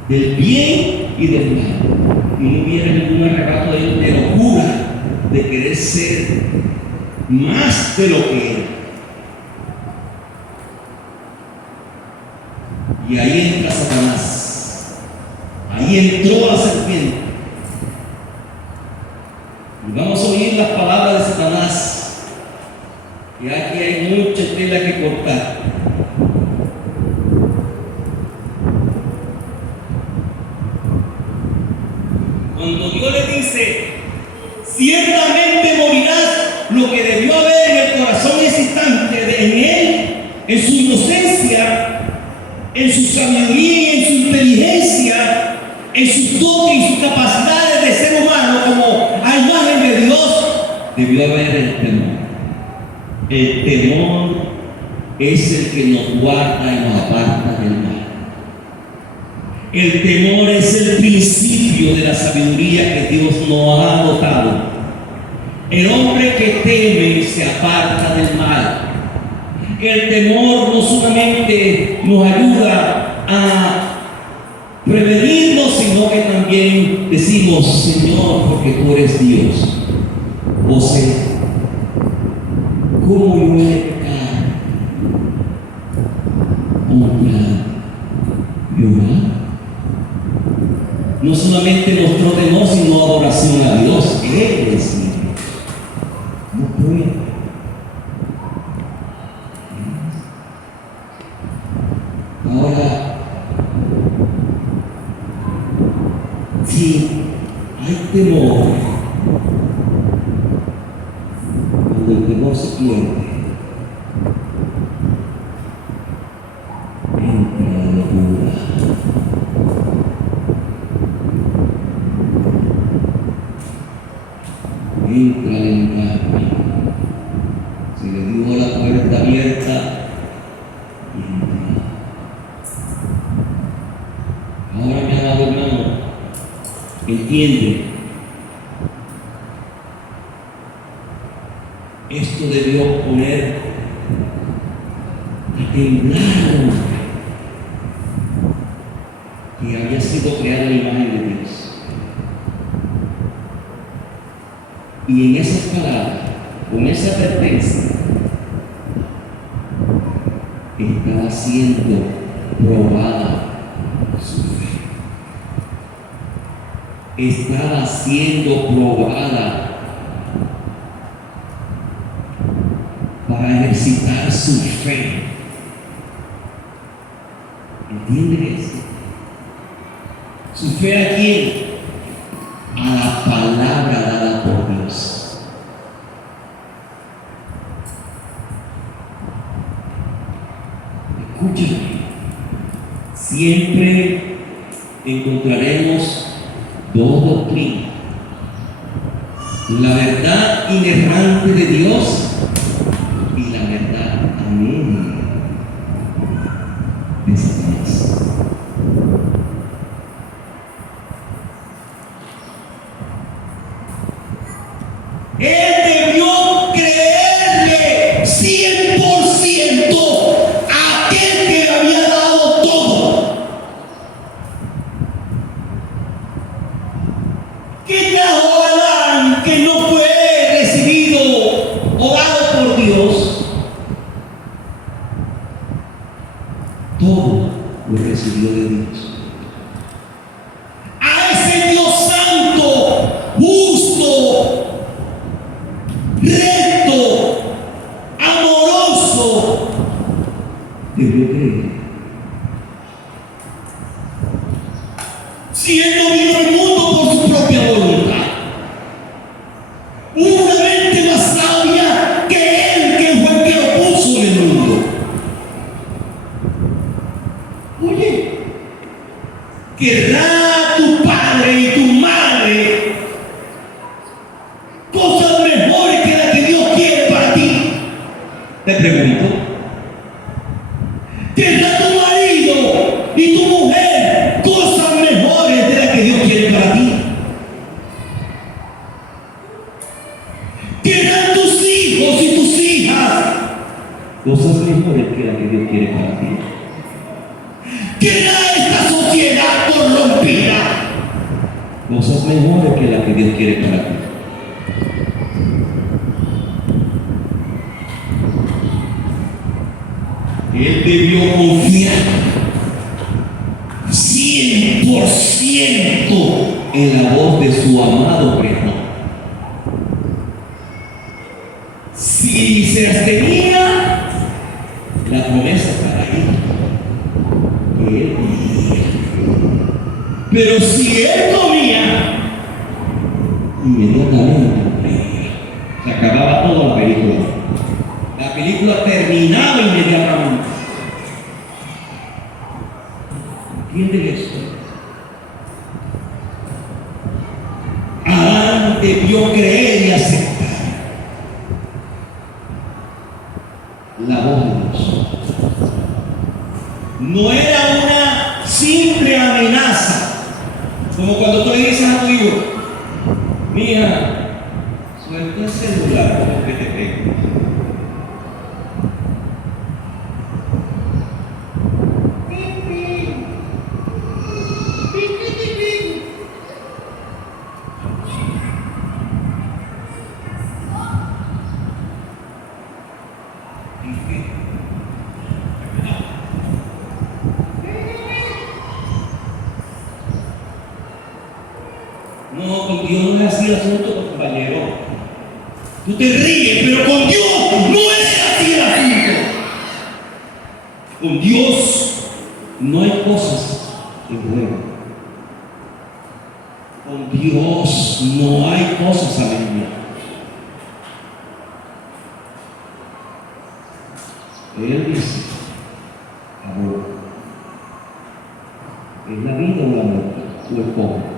Del bien y del mal. Y no hubiera ningún arrebato de locura, de querer ser más de lo que era. Y ahí entra Satanás. Ahí entró la serpiente. Y vamos a oír las palabras de Satanás. Y aquí hay mucha tela que cortar. Cuando Dios le dice, ciertamente morirás, lo que debió haber en el corazón ese instante en él, en su inocencia, en su sabiduría y en su inteligencia, en sus dones y sus capacidades de ser humano como a imagen de Dios, debió haber el temor. El temor es el que nos guarda y nos aparta del mal. El temor es el principio de la sabiduría que Dios nos ha dotado. El hombre que teme se aparta del mal. El temor no solamente nos ayuda a prevenirnos, sino que también decimos: Señor, porque tú eres Dios. O sea, ¿cómo yo voy a pecar contra Jehová? No solamente nuestro temor, sino adoración a Dios. Él es mi Dios. No puede. Ahora, si hay temor, cuando el temor se pierde, entra la locura. Entra el engaño. Se le dio la puerta abierta y entra. Ahora, mi amado hermano, entiende, esto debió poner a temblar al hombre que había sido creado a la imagen de Dios. Y en esas palabras, con esa advertencia, estaba siendo probada su fe. Estaba siendo probada para ejercitar su fe. ¿Entienden eso? ¿Su fe a quién? A la palabra dada por Dios. Escúchame, siempre encontraremos dos doctrinas: la verdad inerrante de Dios y la verdad amén de Satanás. Él debió creerle 100% a aquel que le había dado todo. ¿Qué trajo Adán que no fue recibido o dado por Dios? Todo lo recibió de Dios. A ese Dios santo, justo, recto, amoroso, debió creer. Si Él no vino al mundo por su propia voluntad, una mente más sabia que Él, que fue el que lo puso en el mundo. Oye, querrá tu padre y tu madre cosas mejores que las que Dios quiere para ti. Te pregunto, ¿querrá tu marido y tu mujer cosas mejores de las que Dios quiere para ti? ¿Querrán tus hijos y tus hijas cosas mejores que las que Dios quiere para ti? ¿Querrá esta sociedad corrompida cosas mejores que las que Dios quiere para ti? Él debió confiar 100% en la voz de su amado Creador. Si se abstenía, la promesa para él, que él cumplía. Pero si él comía, inmediatamente cumplía. Se acababa toda la película. La película terminaba inmediatamente. ¿Entienden esto? Adán debió creer y aceptar la voz de Dios. No era una simple amenaza Como cuando tú le dices a tu hijo, mija, suelta el celular porque te pego. No, con Dios no es así el asunto, compañero. Tú te ríes, pero con Dios no es así el asunto. Con Dios no hay cosas de juego. Con Dios no hay cosas a venir. Él dice, amor, ¿es la vida o la muerte? ¿O el cómo?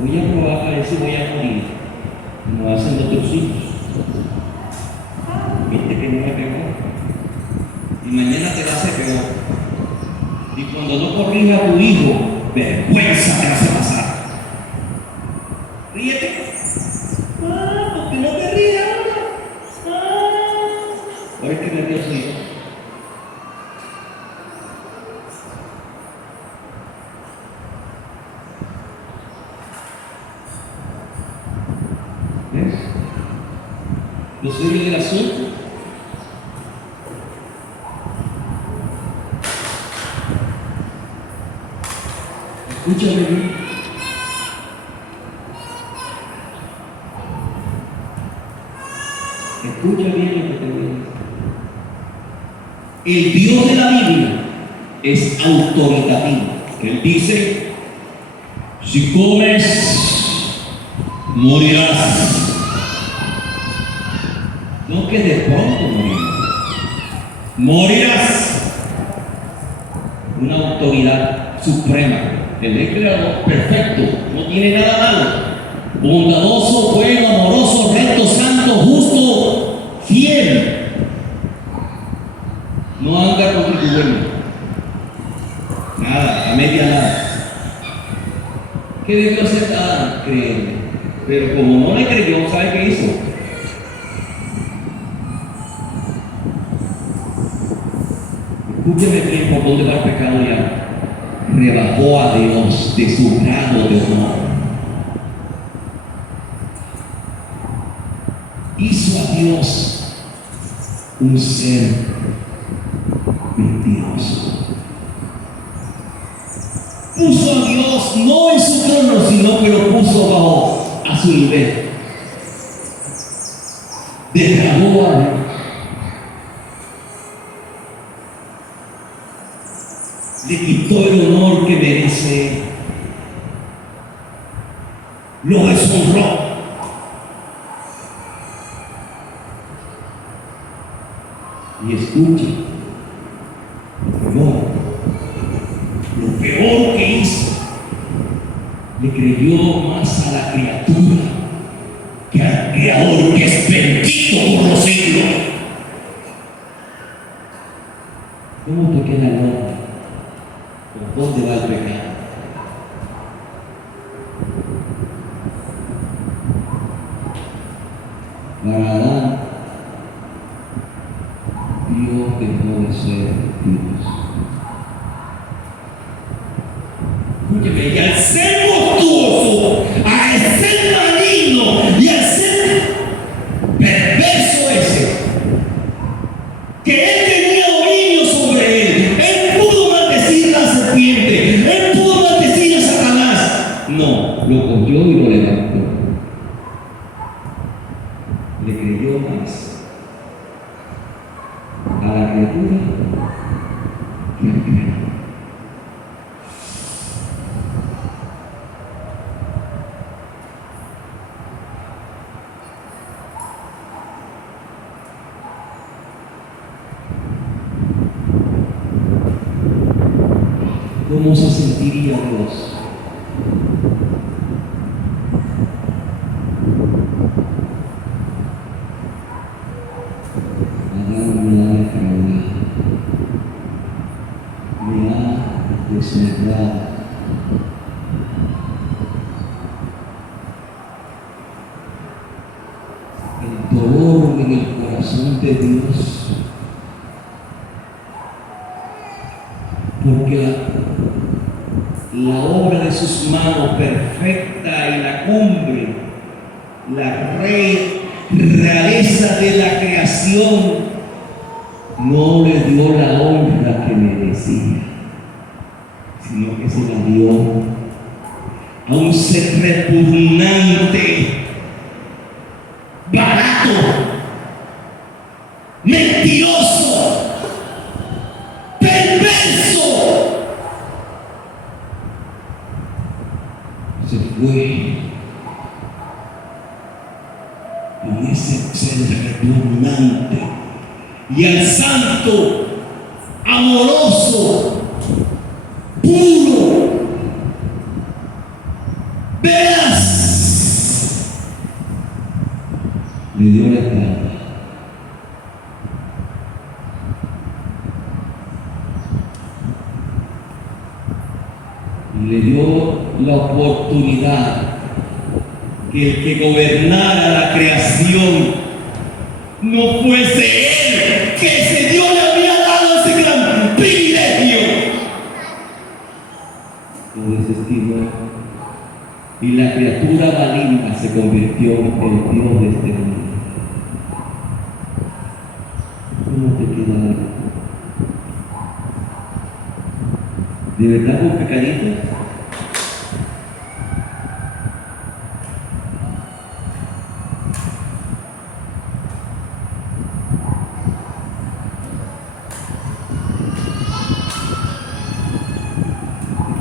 Voy a probar para ver si voy a morir, como hacen otros hijos. Viste que no me pegó. Y mañana te va a hacer peor. Y cuando no corrija a tu hijo, vergüenza te hace pasar. Ríete. ¿Por qué no te ríes ahora? Ahora es que nervioso hijo. ¿Ves? Lo serio del asunto. Escúchame bien. Escucha bien lo que te voy a decir. El Dios de la Biblia es autoritativo. Él dice, si comes, morirás. No que de pronto morirás. Una autoridad suprema. El creador perfecto, no tiene nada malo. Bondadoso, bueno, amoroso, recto, santo, justo, fiel. No anda contra tu bueno. Nada, a media nada. ¿Qué debió hacer Adán? Creerle. Pero como no le creyó, ¿sabe qué hizo? Escúcheme bien por dónde va el pecado ya. Rebajó a Dios de su grado de honor. Hizo a Dios un ser mentiroso. Puso a Dios no en su trono, sino que lo puso bajo a su nivel. Degradó a Dios. Le quitó el honor que merece, lo deshonró. Y escucha, no, lo peor que hizo, le creyó más a la criatura que al Creador, que es bendito por los siglos. ¿Cómo te queda el hombre? ¿Por dónde va el pecado? Para Adán, Dios dejó de ser Dios. Escúcheme, y al ser monstruoso, al ser maligno y al ser perverso ese, que él tenía dominio sobre él pudo maldecir a la serpiente, él pudo maldecir a Satanás. No, lo cogió y lo levantó. Le creyó más a la criatura que al Creador. ¿Cómo se sentiría Dios? Adán me ha defraudado, me ha cerrada. El dolor en el corazón de Dios, porque la obra de sus manos perfecta y la cumbre, la realeza de la creación, no le dio la honra que merecía, sino que se la dio a un ser repugnante, barato, mentiroso, perverso. Se fue con ese ser repugnante y al santo, amoroso, puro, veraz, le dio la espalda. Le dio la oportunidad que el que gobernara la creación no fuese él, que ese Dios le había dado ese gran privilegio. Lo desestimó y la criatura maligna se convirtió en el Dios de este mundo. ¿Cómo te queda? ¿De verdad un pecadito?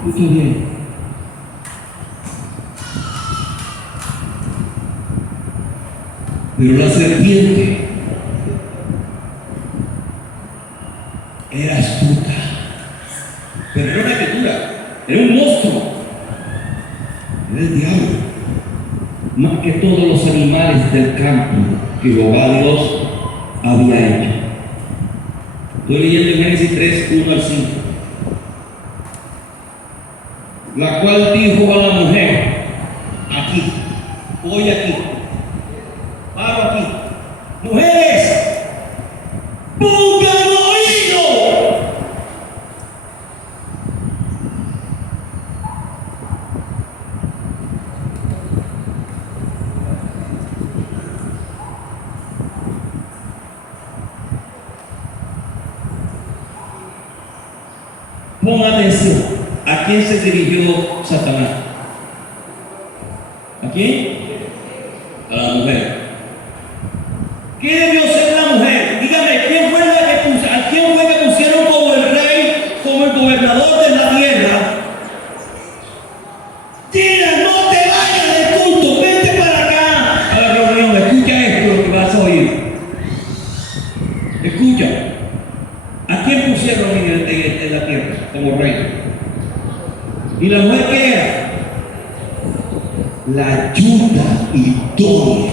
Escucha bien. Pero la serpiente era astuta, pero era una criatura, era un monstruo, era el diablo, más que todos los animales del campo que Jehová Dios había hecho. Estoy leyendo en Génesis 3, 1 al 5. La cual dijo a la mujer, aquí, voy aquí, paro aquí, mujeres, pongan oído. Pon atención. ¿A quién se dirigió Satanás? ¿A quién? A la mujer. ¿Qué debió ser la mujer? Dígame, ¿quién fue ¿a quién fue que pusieron como el rey, como el gobernador de la tierra? Tira, no te vayas del culto, vente para acá a la reunión, escucha esto lo que vas a oír. Escucha. ¿A quién pusieron en la tierra como rey? ¿Y la mujer qué era? La ayuda idónea.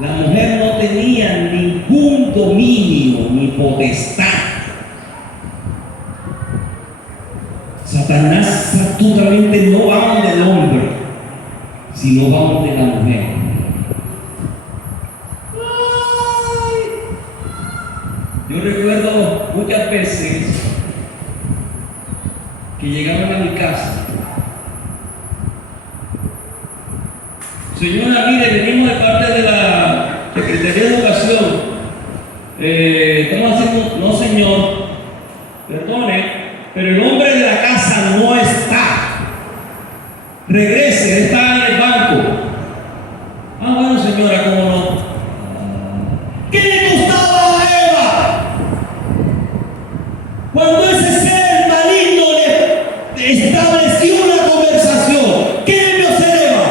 La mujer no tenía ningún dominio ni potestad. Satanás absolutamente no va del hombre, sino va de la mujer. Yo recuerdo muchas veces que llegaban a mi casa. Señora, mire, venimos de parte de la Secretaría de Educación. Estamos haciendo, no señor, perdone, pero el hombre de la casa no está. Regrese, él está en el banco. Ah, bueno señora, ¿cómo no? ¿Qué le costaba a Eva? Cuando ese ser maligno le estableció una conversación, ¿qué debió hacer Eva?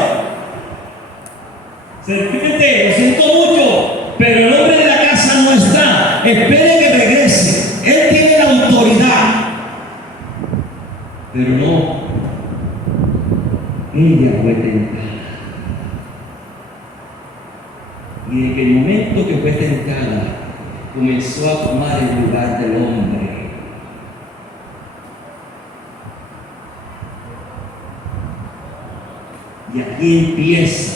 Serpiente, lo siento mucho, pero el hombre de la casa no está. Espere que regrese. Él tiene la autoridad. Pero no. Ella fue tentada. Y en el momento que fue tentada, comenzó a tomar el lugar del hombre. y empieza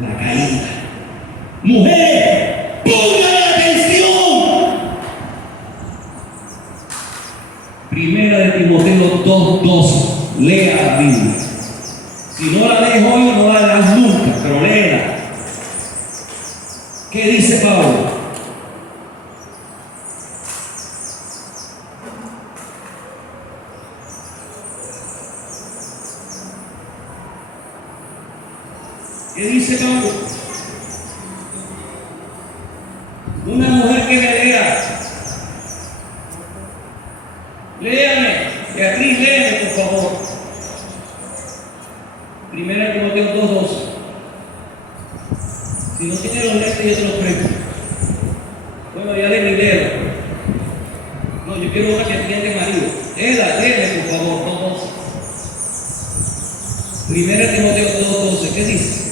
la caída. Mujeres, pongan atención. Primera de Timoteo 2:12. Lea la Biblia. Si no la lees hoy, no la leas nunca, pero léela. ¿Qué dice Pablo? ¿Qué dice Pablo? Una mujer que me lea. Léame. Beatriz, léame, por favor. Primera Timoteo 2:12. Si no tiene los lentes, yo te los presto. Bueno, ya le leo. No, yo quiero una que entiende marido. Léeme, por favor, 2:12. Primera Timoteo 2:12. ¿Qué dice?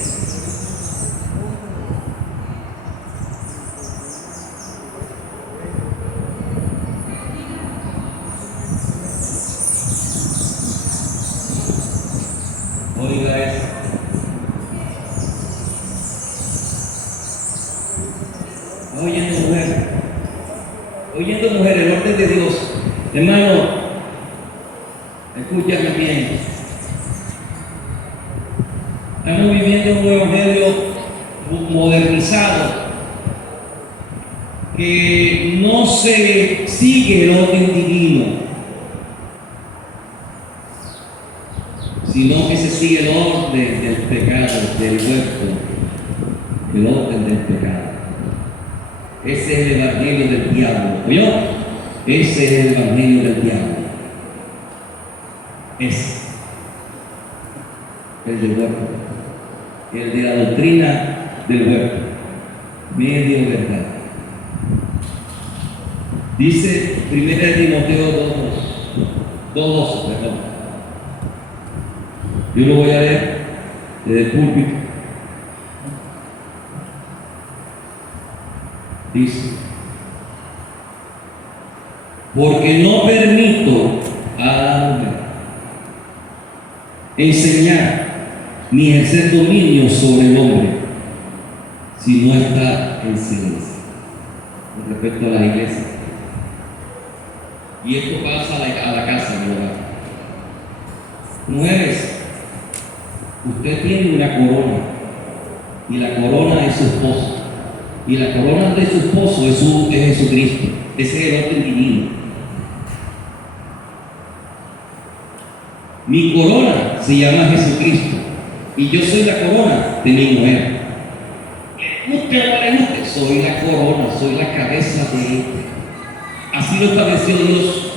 Oiga eso. Oyendo mujer, el orden de Dios. Hermano, escúchame bien. Estamos viviendo un evangelio modernizado que no se sigue el orden divino, sino que se sigue el orden del pecado, del huerto, el orden del pecado. Ese es el evangelio del diablo. ¿Oyó? Ese es el evangelio del diablo. Ese. El del huerto. El de la doctrina del huerto. Medio verdad. Dice 1 Timoteo 2:12, perdón. Yo lo voy a leer desde el púlpito. Dice: porque no permito a la mujer enseñar ni ejercer dominio sobre el hombre si no está en silencio. Con respecto a la iglesia. Y esto pasa a la casa, mi hogar. Mujeres, usted tiene una corona y la corona es su esposo. Y la corona de su esposo es Jesucristo. Ese es el orden divino. Mi corona se llama Jesucristo. Y yo soy la corona de mi mujer. ¿Le guste o no le guste? Soy la corona, soy la cabeza de él. Así lo estableció Dios.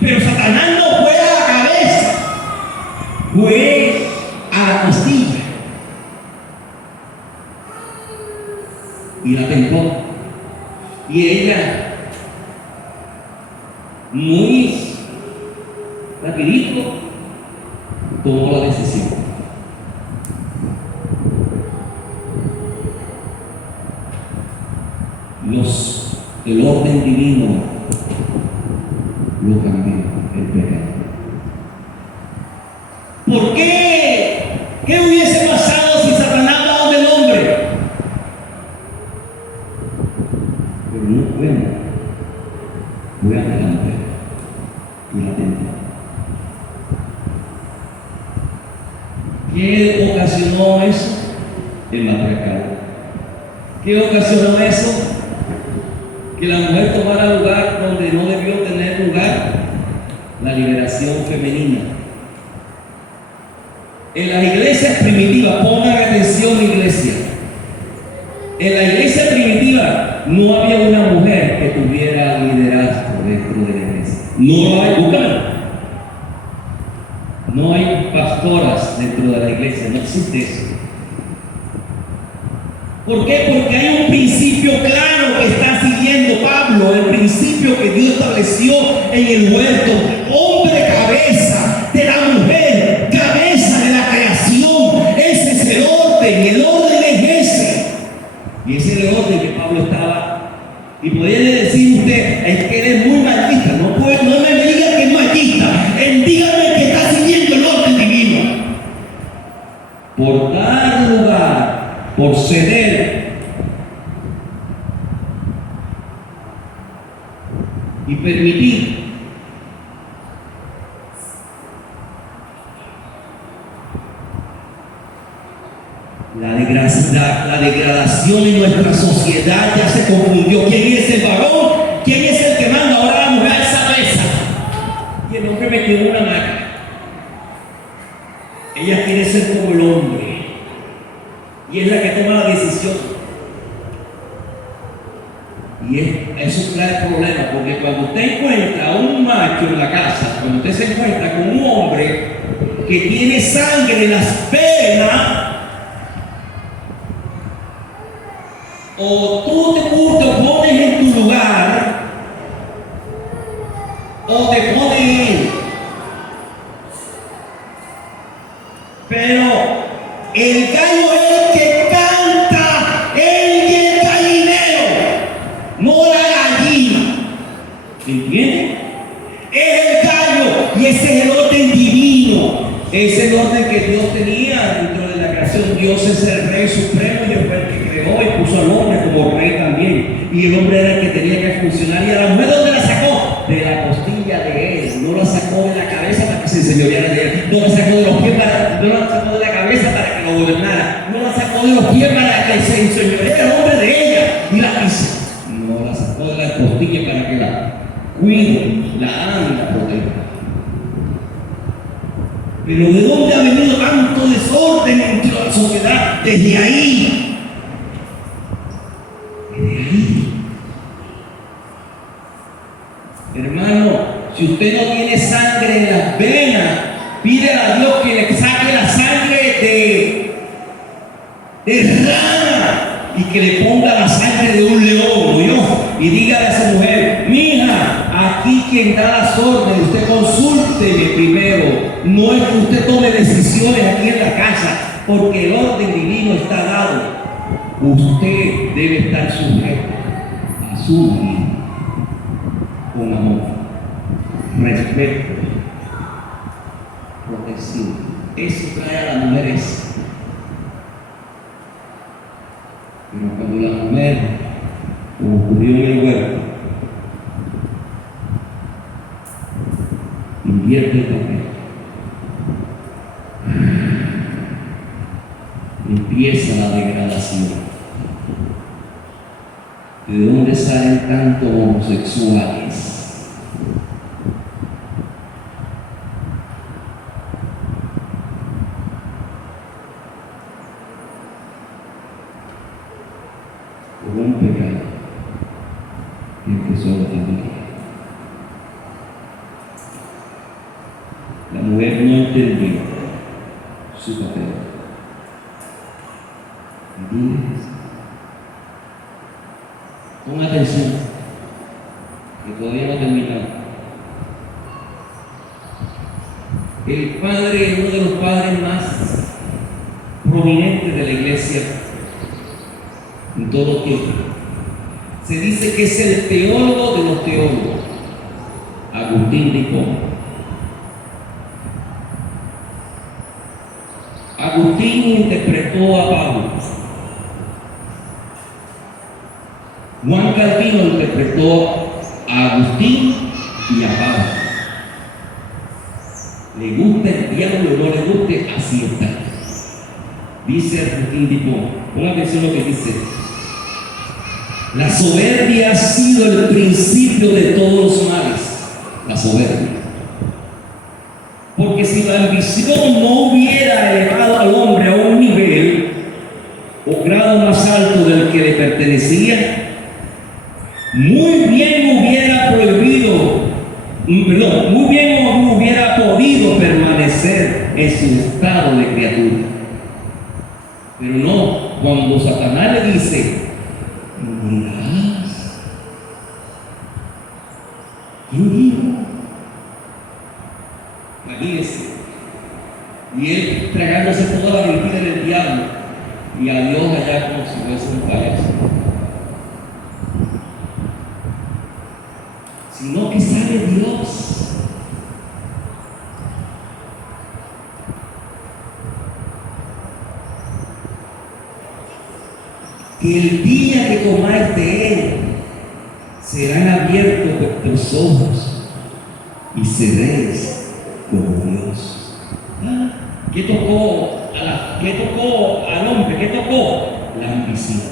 Pero Satanás no fue a la cabeza, fue a la costilla. Y la tentó. Y ella, muy rapidito, tomó la decisión. El orden divino lo cambió, el pecado. ¿Por qué? ¿Qué hubiese pasado si Satanás va donde el hombre? Pero no fue ante la mujer y la tentó. ¿Qué ocasionó eso? El matriarcado. ¿Qué ocasionó eso? Que la mujer tomara lugar donde no debió tener lugar, la liberación femenina. En las iglesias primitivas, pongan atención, iglesia. En la iglesia primitiva no había una mujer que tuviera liderazgo dentro de la iglesia. No lo hay, búscalo. No hay pastoras dentro de la iglesia, no existe eso. ¿Por qué? Porque hay un principio claro que está siguiendo Pablo, el principio que Dios estableció en el huerto. Hombre, cabeza de la mujer, cabeza de la creación. Ese es el orden es ese. Y ese es el orden que Pablo estaba. Y podría decir usted, es que eres muy machista. No me diga que es machista. Dígame que está siguiendo el orden divino. por ceder y permitir la degradación en nuestra sociedad. Ya se confundió quién es el varón, quién es el que manda. Ahora la mujer sabe esa y el hombre metió en una máquina. Ella quiere ser como el hombre y es la que toma la decisión. Y eso trae problemas, porque cuando usted encuentra a un macho en la casa, cuando usted se encuentra con un hombre que tiene sangre en las venas, o tú te pones en tu lugar, o te pone él. Pero el gallo es el que canta, el gallinero, no la gallina. ¿Entienden? Es el gallo y ese es el orden divino. Es el orden que Dios tenía dentro de la creación. Dios es el Rey Supremo y fue el que creó y puso al hombre como rey también. Y el hombre era el que tenía que funcionar. ¿Y a la mujer dónde la sacó? De la costilla de él. No la sacó de la cabeza para que se enseñoreara de él. No la sacó de los pies no la sacó de la cabeza para que lo gobernara. No la sacó de los pies para que se enseñoreara el hombre de ella. Y la hizo. No la sacó de la costilla para que la cuide, la ame y la proteja. Pero ¿de dónde ha venido tanto desorden entre la sociedad? Desde ahí. Desde ahí. Hermano, si usted no tiene sangre en las venas, pídele a Dios que le saque la sangre de rana y que le ponga la sangre de un león, ¿no? Y dígale a esa mujer: mija, aquí quien da las órdenes, usted consúlteme primero. No es que usted tome decisiones aquí en la casa, porque el orden divino está dado. Usted debe estar sujeto a su vida con amor, respeto, protección. Eso trae a las mujeres. Pero cuando la mujer, como ocurrió en el huerto, invierte el papel, empieza la degradación. ¿De dónde salen tantos homosexuales? Por un pecado que empezó la familia. La mujer no entendió su papel. ¿Entiendes? Pon atención, que todavía no terminamos. El padre, uno de los padres más prominentes de la iglesia en todo tiempo, se dice que es el teólogo de los teólogos, Agustín de Hipona. Agustín interpretó a Pablo. Juan Calvino interpretó a Agustín y a Pablo. Le gusta el diablo o no le guste, así está. Dice Agustín de Hipona. Pongan atención a lo que dice: la soberbia ha sido el principio de todos los males. La soberbia. Porque si la ambición no hubiera elevado al hombre a un nivel o grado más alto del que le pertenecía, muy bien hubiera podido permanecer en su estado de criatura. Pero no, cuando Satanás le dice: no morirás. ¿Quién dijo? Imagínense. Y él tragándose toda la mentira del diablo y a Dios allá como si fuese un payaso. Sino que sale Dios. que el día que comáis de él, serán abiertos vuestros ojos y seréis como Dios. ¿Qué tocó al hombre? ¿Qué tocó? La ambición.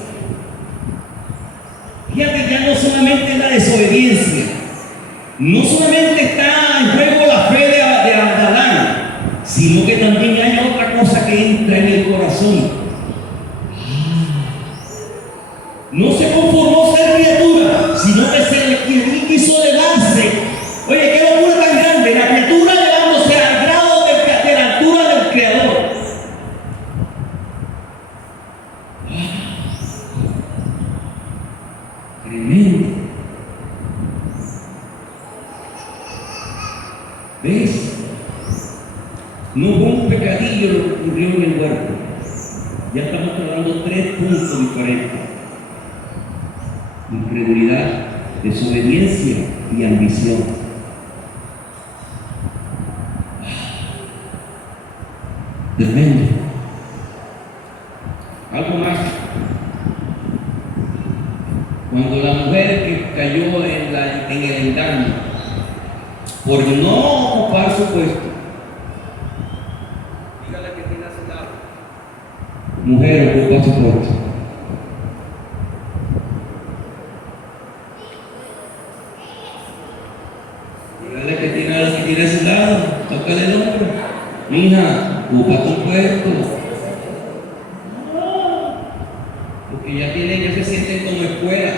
Fíjate, ya no solamente la desobediencia, no solamente está en juego la fe de Adán, sino que también hay otra cosa que entra en el corazón. No se conformó a ser criatura, sino que él quiso elevarse. Oye, qué locura tan grande, la criatura elevándose al grado de la altura del Creador. Tremendo. ¿Ves? No fue un pecadillo lo que ocurrió en el huerto. Ya estamos hablando 3 puntos diferentes: incredulidad, desobediencia y ambición. Tremendo. Algo más. Cuando la mujer que cayó en el engaño por no ocupar su puesto, dígale que tiene a su lado: mujer, ocupa su puesto. Dígale que tiene a su lado, tócale el hombro: mija, ocupa tu puesto. Porque ya se sienten como escuela,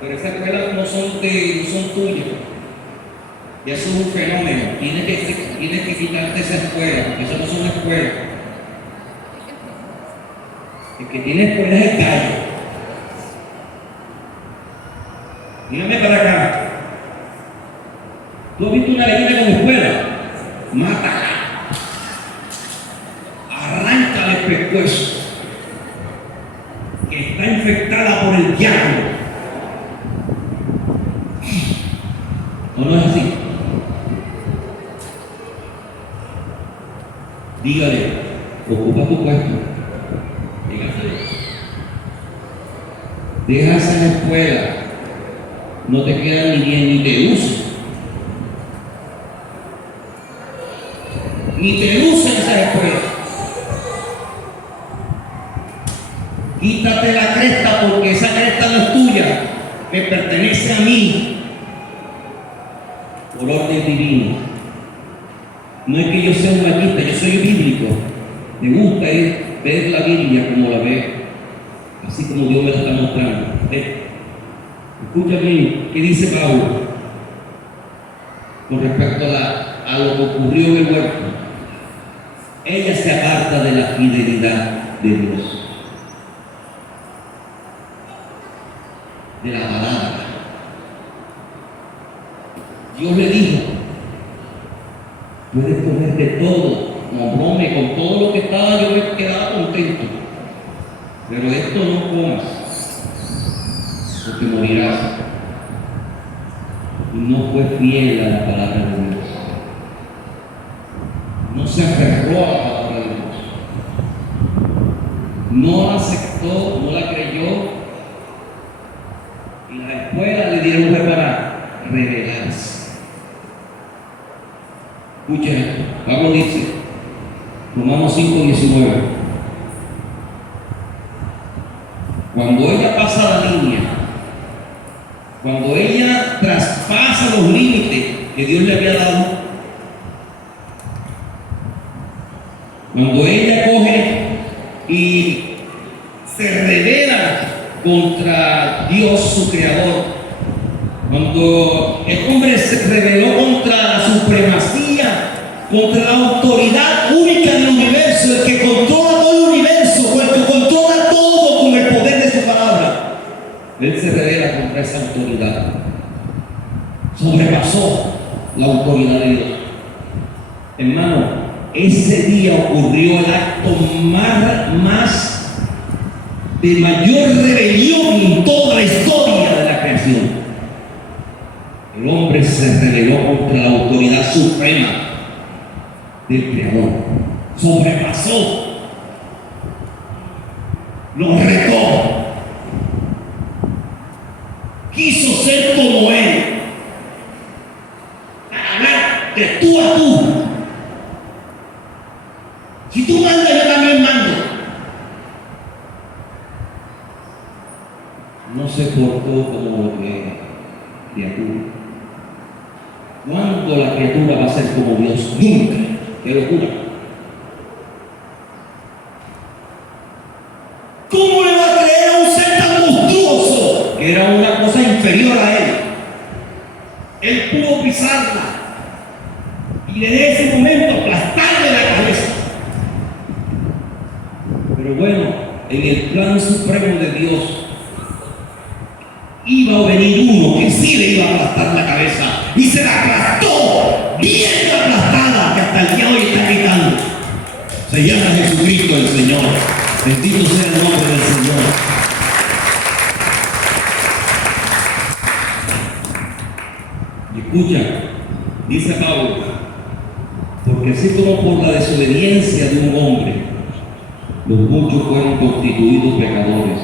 pero esas escuelas no son tuyas. Y eso es un fenómeno. Tienes que quitarte esa escuela, porque eso no son escuelas. El que tiene escuela es el gallo. Dígame para acá. ¿Tú has visto una gallina con escuela? Mátala. Arráncale el pescuezo, que está infectada por el diablo. ¿O no es así? Dígale: ocupa tu puesto. Dejas en la escuela, no te queda ni bien ni te usa. Ni te usa en esa escuela. Quítate la cresta, porque esa cresta no es tuya, me pertenece a mí. Por orden divino. No es que yo sea un machista, yo soy bíblico. Me gusta ver la Biblia como la ve, así como Dios me la está mostrando. Escucha bien, ¿qué dice Pablo con respecto a lo que ocurrió en el huerto? Ella se aparta de la fidelidad de Dios, de la palabra. Dios le dijo: puedes comer de todo, no, con todo lo que estaba yo me quedaba contento, pero esto no comas, porque morirás. Y no fue fiel a la palabra de Dios, no se aferró a la palabra de Dios, no la aceptó, no la creyó, y las escuelas le dieron para rebelarse. Escucha, Pablo dice, Romanos 5:19, cuando ella pasa la línea, cuando ella traspasa los límites que Dios le había dado, cuando ella coge y se revela contra Dios su creador, cuando el hombre se rebeló contra la supremacía, contra la autoridad única del universo, el que controla todo el universo, el que controla todo con el poder de su palabra, él se revela contra esa autoridad. Sobrepasó la autoridad de Dios. Hermano, ese día ocurrió el acto más de mayor rebelión en toda la historia de la creación. El hombre se rebeló contra la autoridad suprema del Creador. Sobrepasó, lo retó, tú a tú. Si tú mandas, yo también mando. No se portó como criatura. ¿Cuándo la criatura va a ser como Dios? Nunca. ¡Qué locura! ¿Cómo le va a creer a un ser tan monstruoso? Que era una cosa inferior a él. Él pudo pisarla y desde ese momento aplastarle la cabeza. Pero bueno, en el plan supremo de Dios iba a venir uno que sí le iba a aplastar la cabeza y se la aplastó, bien aplastada, que hasta el día de hoy está gritando. Se llama Jesucristo el Señor. Bendito sea el nombre del Señor. Y escucha, dice Pablo, porque así como por la desobediencia de un hombre, los muchos fueron constituidos pecadores,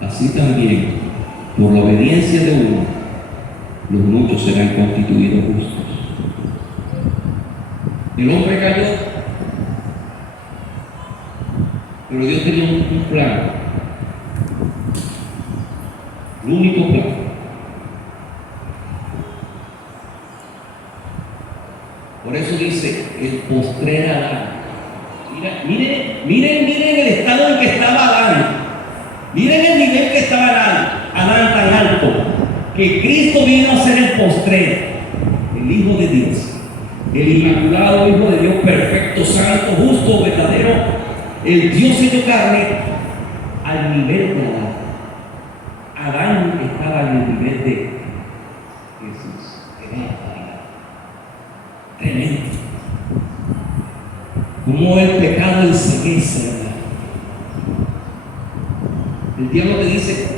así también, por la obediencia de uno, los muchos serán constituidos justos. El hombre cayó, pero Dios tenía un plan, el único plan. Por eso dice, el postrer Adán. Miren el estado en que estaba Adán. Miren el nivel que estaba Adán tan alto, que Cristo vino a ser el postrero, el Hijo de Dios, el inmaculado Hijo de Dios, perfecto, santo, justo, verdadero, el Dios hecho carne, al nivel de Adán. Adán estaba en el nivel de Jesús. Tremendo. Como el pecado enseguece, ¿verdad? El diablo te dice,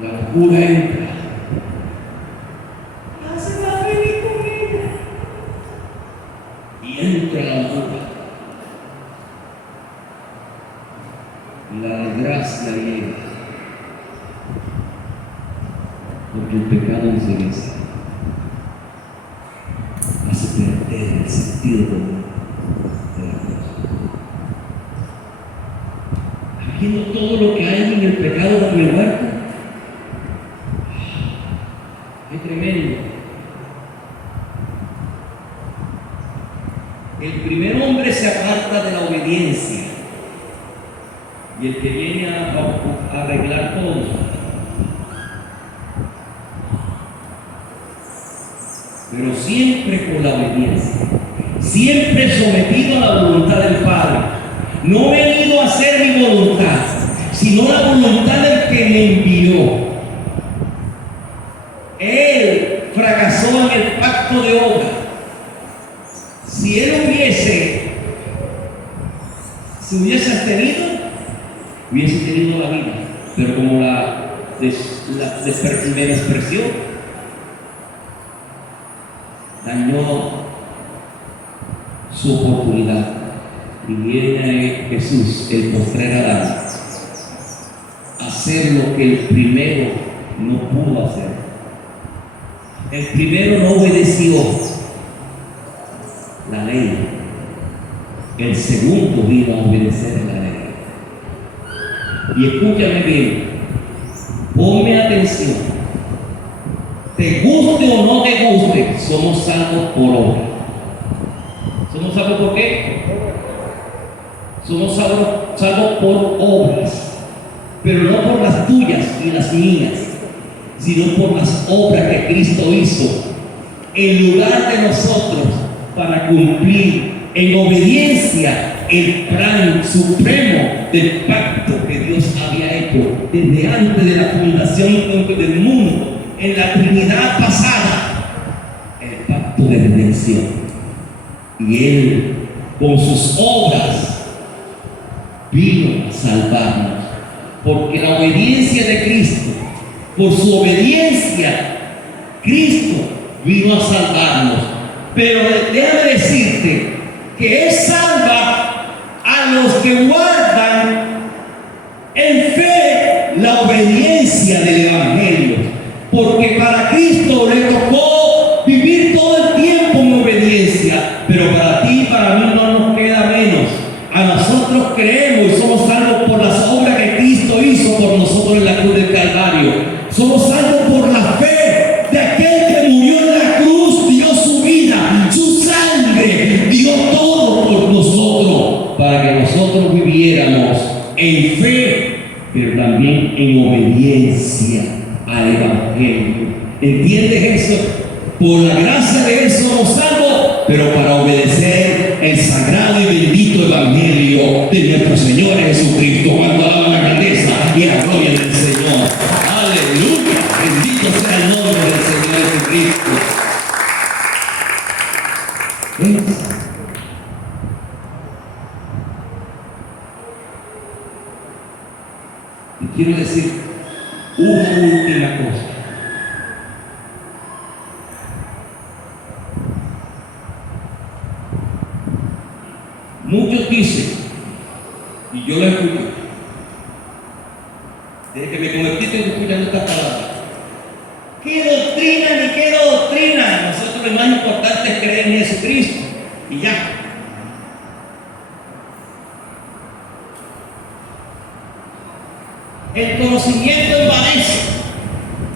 la locura entra. Hace la feliz con ella. Y entra la locura. La desgracia llega. Porque el pecado enseguece. Hace perder el sentido de la cosa. Habiendo todo lo que hay en el pecado de mi huerta. Es tremendo. El primer hombre se aparta de la obediencia y el que viene a arreglar todo. Pero siempre con la obediencia, siempre sometido a la voluntad del Padre. No he venido a hacer mi voluntad, sino la voluntad del que me envió. Él fracasó en el pacto de obra. Si él se hubiese abstenido, hubiese tenido la vida, pero como la menospreció, dañó su oportunidad. Y viene Jesús, el postrer Adán, a hacer lo que el primero no pudo hacer. El primero no obedeció la ley. El segundo vino a obedecer la ley. Y escúchame bien, ponme atención. Te guste o no te guste, somos salvos por obra. ¿Somos salvos por qué? Somos salvos por obras, pero no por las tuyas y las mías, sino por las obras que Cristo hizo en lugar de nosotros para cumplir en obediencia el plan supremo del pacto que Dios había hecho desde antes de la fundación del mundo, en la Trinidad pasada, el pacto de redención. Y Él, con sus obras, vino a salvarnos, porque la obediencia de Cristo, por su obediencia, Cristo vino a salvarnos. Pero déjame decirte que Él salva a los que guardan en fe la obediencia del Evangelio. Porque para Cristo le tocó vivir todo el tiempo en obediencia, pero para ti y para mí no nos queda menos. A nosotros creemos y somos salvos por las obras que Cristo hizo por nosotros en la cruz del Calvario. Somos salvos por la fe de aquel que murió en la cruz, dio su vida, su sangre, dio todo por nosotros, para que nosotros viviéramos en fe, pero también en obediencia al Evangelio. ¿Entiendes eso? Por la gracia de Él somos salvos, pero para obedecer el sagrado y bendito Evangelio de nuestro Señor Jesucristo. Cuando alaban la grandeza y la gloria del Señor. Aleluya. Bendito sea el nombre del Señor Jesucristo. Y quiero decir una última cosa. Muchos dicen, y yo lo escucho, desde que me convertí estoy escuchando esta palabra: ¿qué doctrina ni qué doctrina? Nosotros lo más importante es creer en Jesucristo y ya. El conocimiento envanece.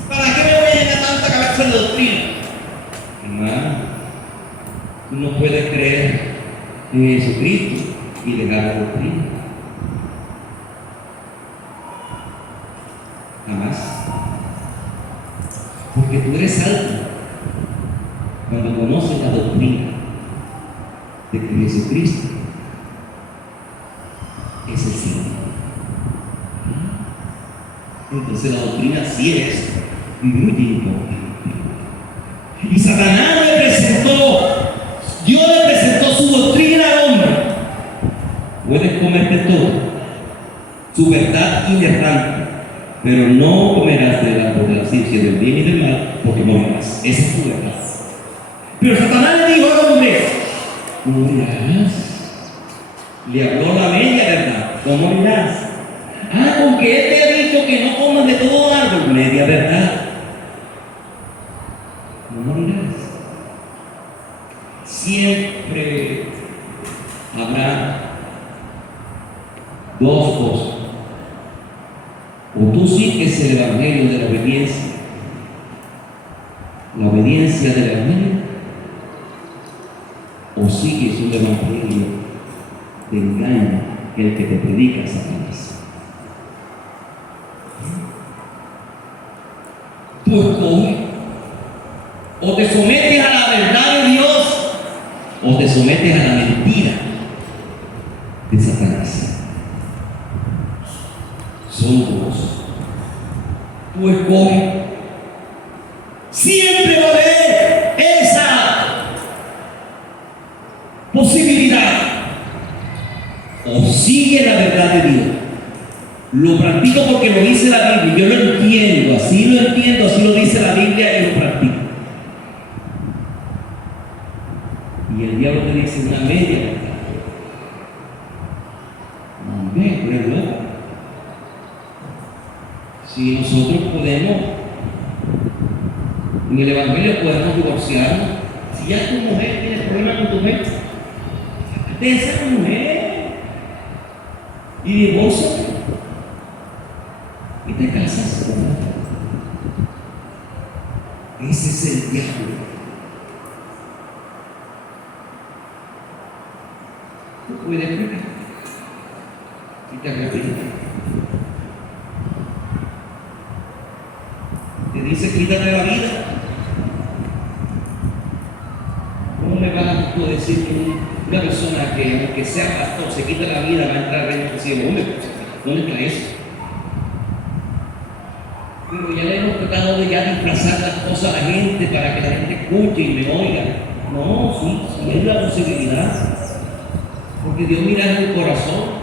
¿Para qué me voy a llenar tanta cabeza de doctrina? Hermano, tú no puedes creer en Jesucristo y dejar la doctrina. Jamás. Porque tú eres salvo cuando conoces la doctrina de que Jesucristo es el Señor. Entonces la doctrina sí es muy importante. Y Satanás le presentó, Dios le presentó su doctrina al hombre. Puedes comerte todo, su verdad inerrante, pero no comerás del árbol de la ciencia del bien y del mal, porque morirás. Esa es su verdad. Pero Satanás le dijo al hombre: no morirás. Le habló la media verdad: no morirás. Con que Él te ha dicho que no comas de todo árbol, media verdad. No morirás. Siempre habrá dos cosas: o tú sigues el Evangelio de la obediencia del Evangelio, o sigues un Evangelio de engaño, el que te predica Satanás. Tú escoges: o te sometes a la verdad de Dios, o te sometes a la mentira de Satanás. Son dos. Tú escoges. Siempre va a haber esa posibilidad. O sigue la verdad de Dios. Lo practico porque lo dice la Biblia. Yo lo entiendo, así lo dice la Biblia y lo practico. Y el diablo te dice una media verdad. Hombre, tú eres loco. Si nosotros podemos, en el Evangelio podemos divorciarnos. Si ya tu mujer tiene problemas con tu mujer, de esa mujer y divorcia y te casas con otra. Ese es el diablo. Tú puedes pecar y te arrepientes. Te dice: quítate la vida. ¿Cómo me vas a decir que una persona que, aunque sea pastor, se quita la vida, va a entrar al reino del cielo? Hombre, ¿dónde está eso? Pero ya le hemos tratado de ya disfrazar las cosas a la gente para que la gente escuche y me oiga. No, sí es la posibilidad. Porque Dios mira en tu corazón.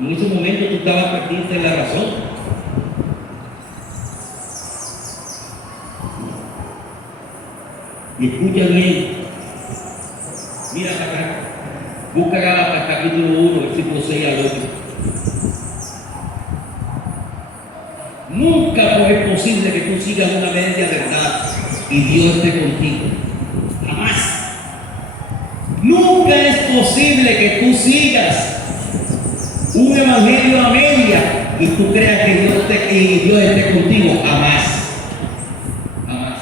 En ese momento tú estabas perdido en la razón. Y escucha bien. Mira para acá. Busca Gálatas capítulo 1, versículo 6 al 8. Nunca fue posible que tú sigas una media verdad y Dios esté contigo. Jamás. Nunca es posible que tú sigas un evangelio a media y tú creas que Dios esté contigo. Jamás. Jamás.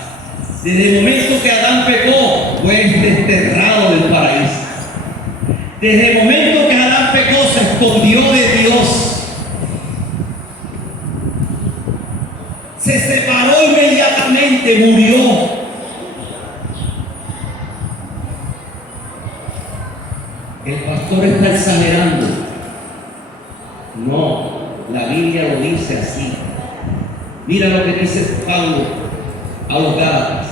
Desde el momento que Adán pecó, fue desterrado del paraíso. Desde el momento que Adán pecó, se escondió de Dios. Se separó inmediatamente, murió. El pastor está exagerando. No, la Biblia lo dice así. Mira lo que dice Pablo a los Gálatas.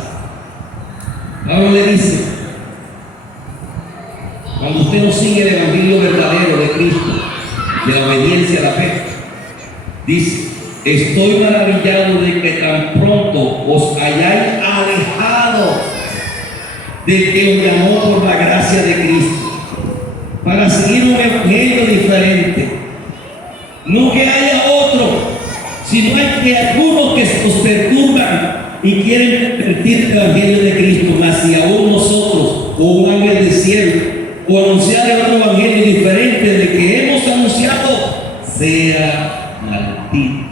Pablo le dice: cuando usted no sigue el evangelio verdadero de Cristo, de la obediencia a la fe, dice: estoy maravillado de que tan pronto os hayáis alejado del que os llamó por la gracia de Cristo, para seguir un evangelio diferente. No que haya otro, sino es que algunos que os perturban y quieren pervertir el evangelio de Cristo, mas si aún nosotros, o un ángel del cielo, o anunciar otro evangelio diferente del que hemos anunciado, sea maldito.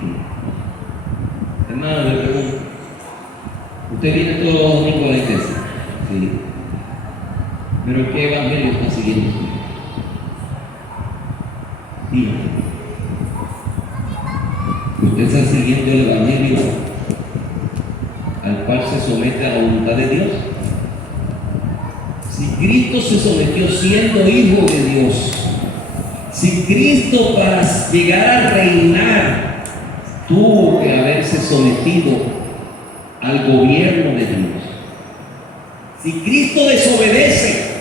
Hermano, le pregunto: ¿usted viene todos los domingos a la iglesia? Sí. ¿Pero qué evangelio está siguiendo usted? Dígame. ¿Usted está siguiendo el evangelio al cual se somete a la voluntad de Dios? Si Cristo se sometió siendo hijo de Dios, si Cristo para llegar a reinar tuvo que haberse sometido al gobierno de Dios, si Cristo desobedece,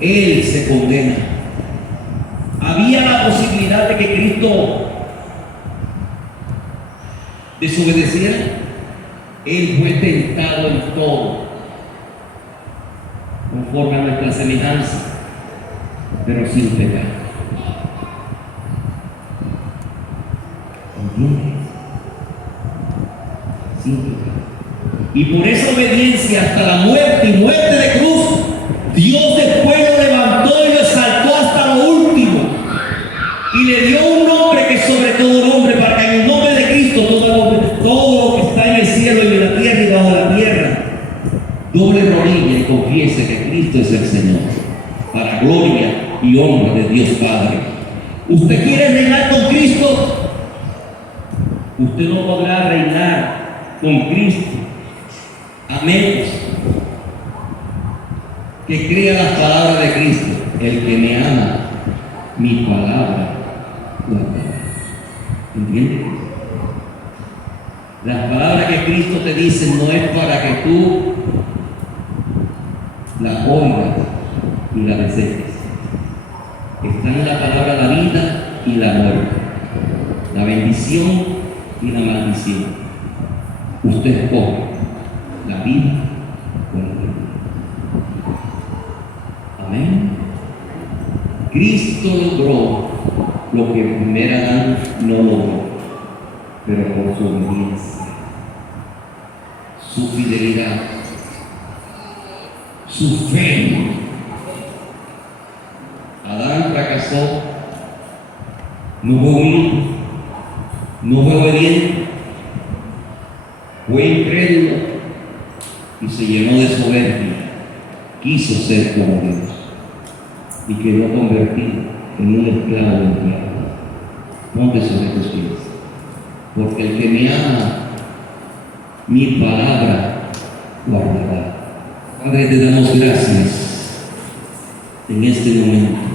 Él se condena. Había la posibilidad de que Cristo desobedeciera. Él fue tentado en todo, conforme a nuestra semejanza, pero sin pecado. ¿Entiendes? Sin pecado. Y por esa obediencia hasta la muerte y muerte de cruz, Dios después lo levantó y lo exaltó hasta lo último. Y le dio un nombre que es sobre todo nombre, para que en el nombre de Cristo todo lo que está en el cielo y en la tierra y bajo la tierra doble rodilla y confiese que Cristo es el Señor, para gloria y honra de Dios Padre. ¿Usted quiere reinar con Cristo? Usted no podrá reinar con Cristo a menos que crea las palabras de Cristo: el que me ama, mi palabra guardará. ¿Entiendes? Las palabras que Cristo te dice no es para que tú las oigas y las desees. Está en la palabra la vida y la muerte, la bendición y la maldición. Usted escoge la vida o la muerte. Amén. Cristo logró lo que en primer Adán no logró, pero por su obediencia, su fidelidad, su fe. Adán fracasó, no fue humilde, no fue obediente, fue incrédulo y se llenó de soberbia. Quiso ser como Dios y quedó convertido en un esclavo del diablo. Ponte sobre tus pies, porque el que me ama, mi palabra guardará. Padre, te damos gracias en este momento.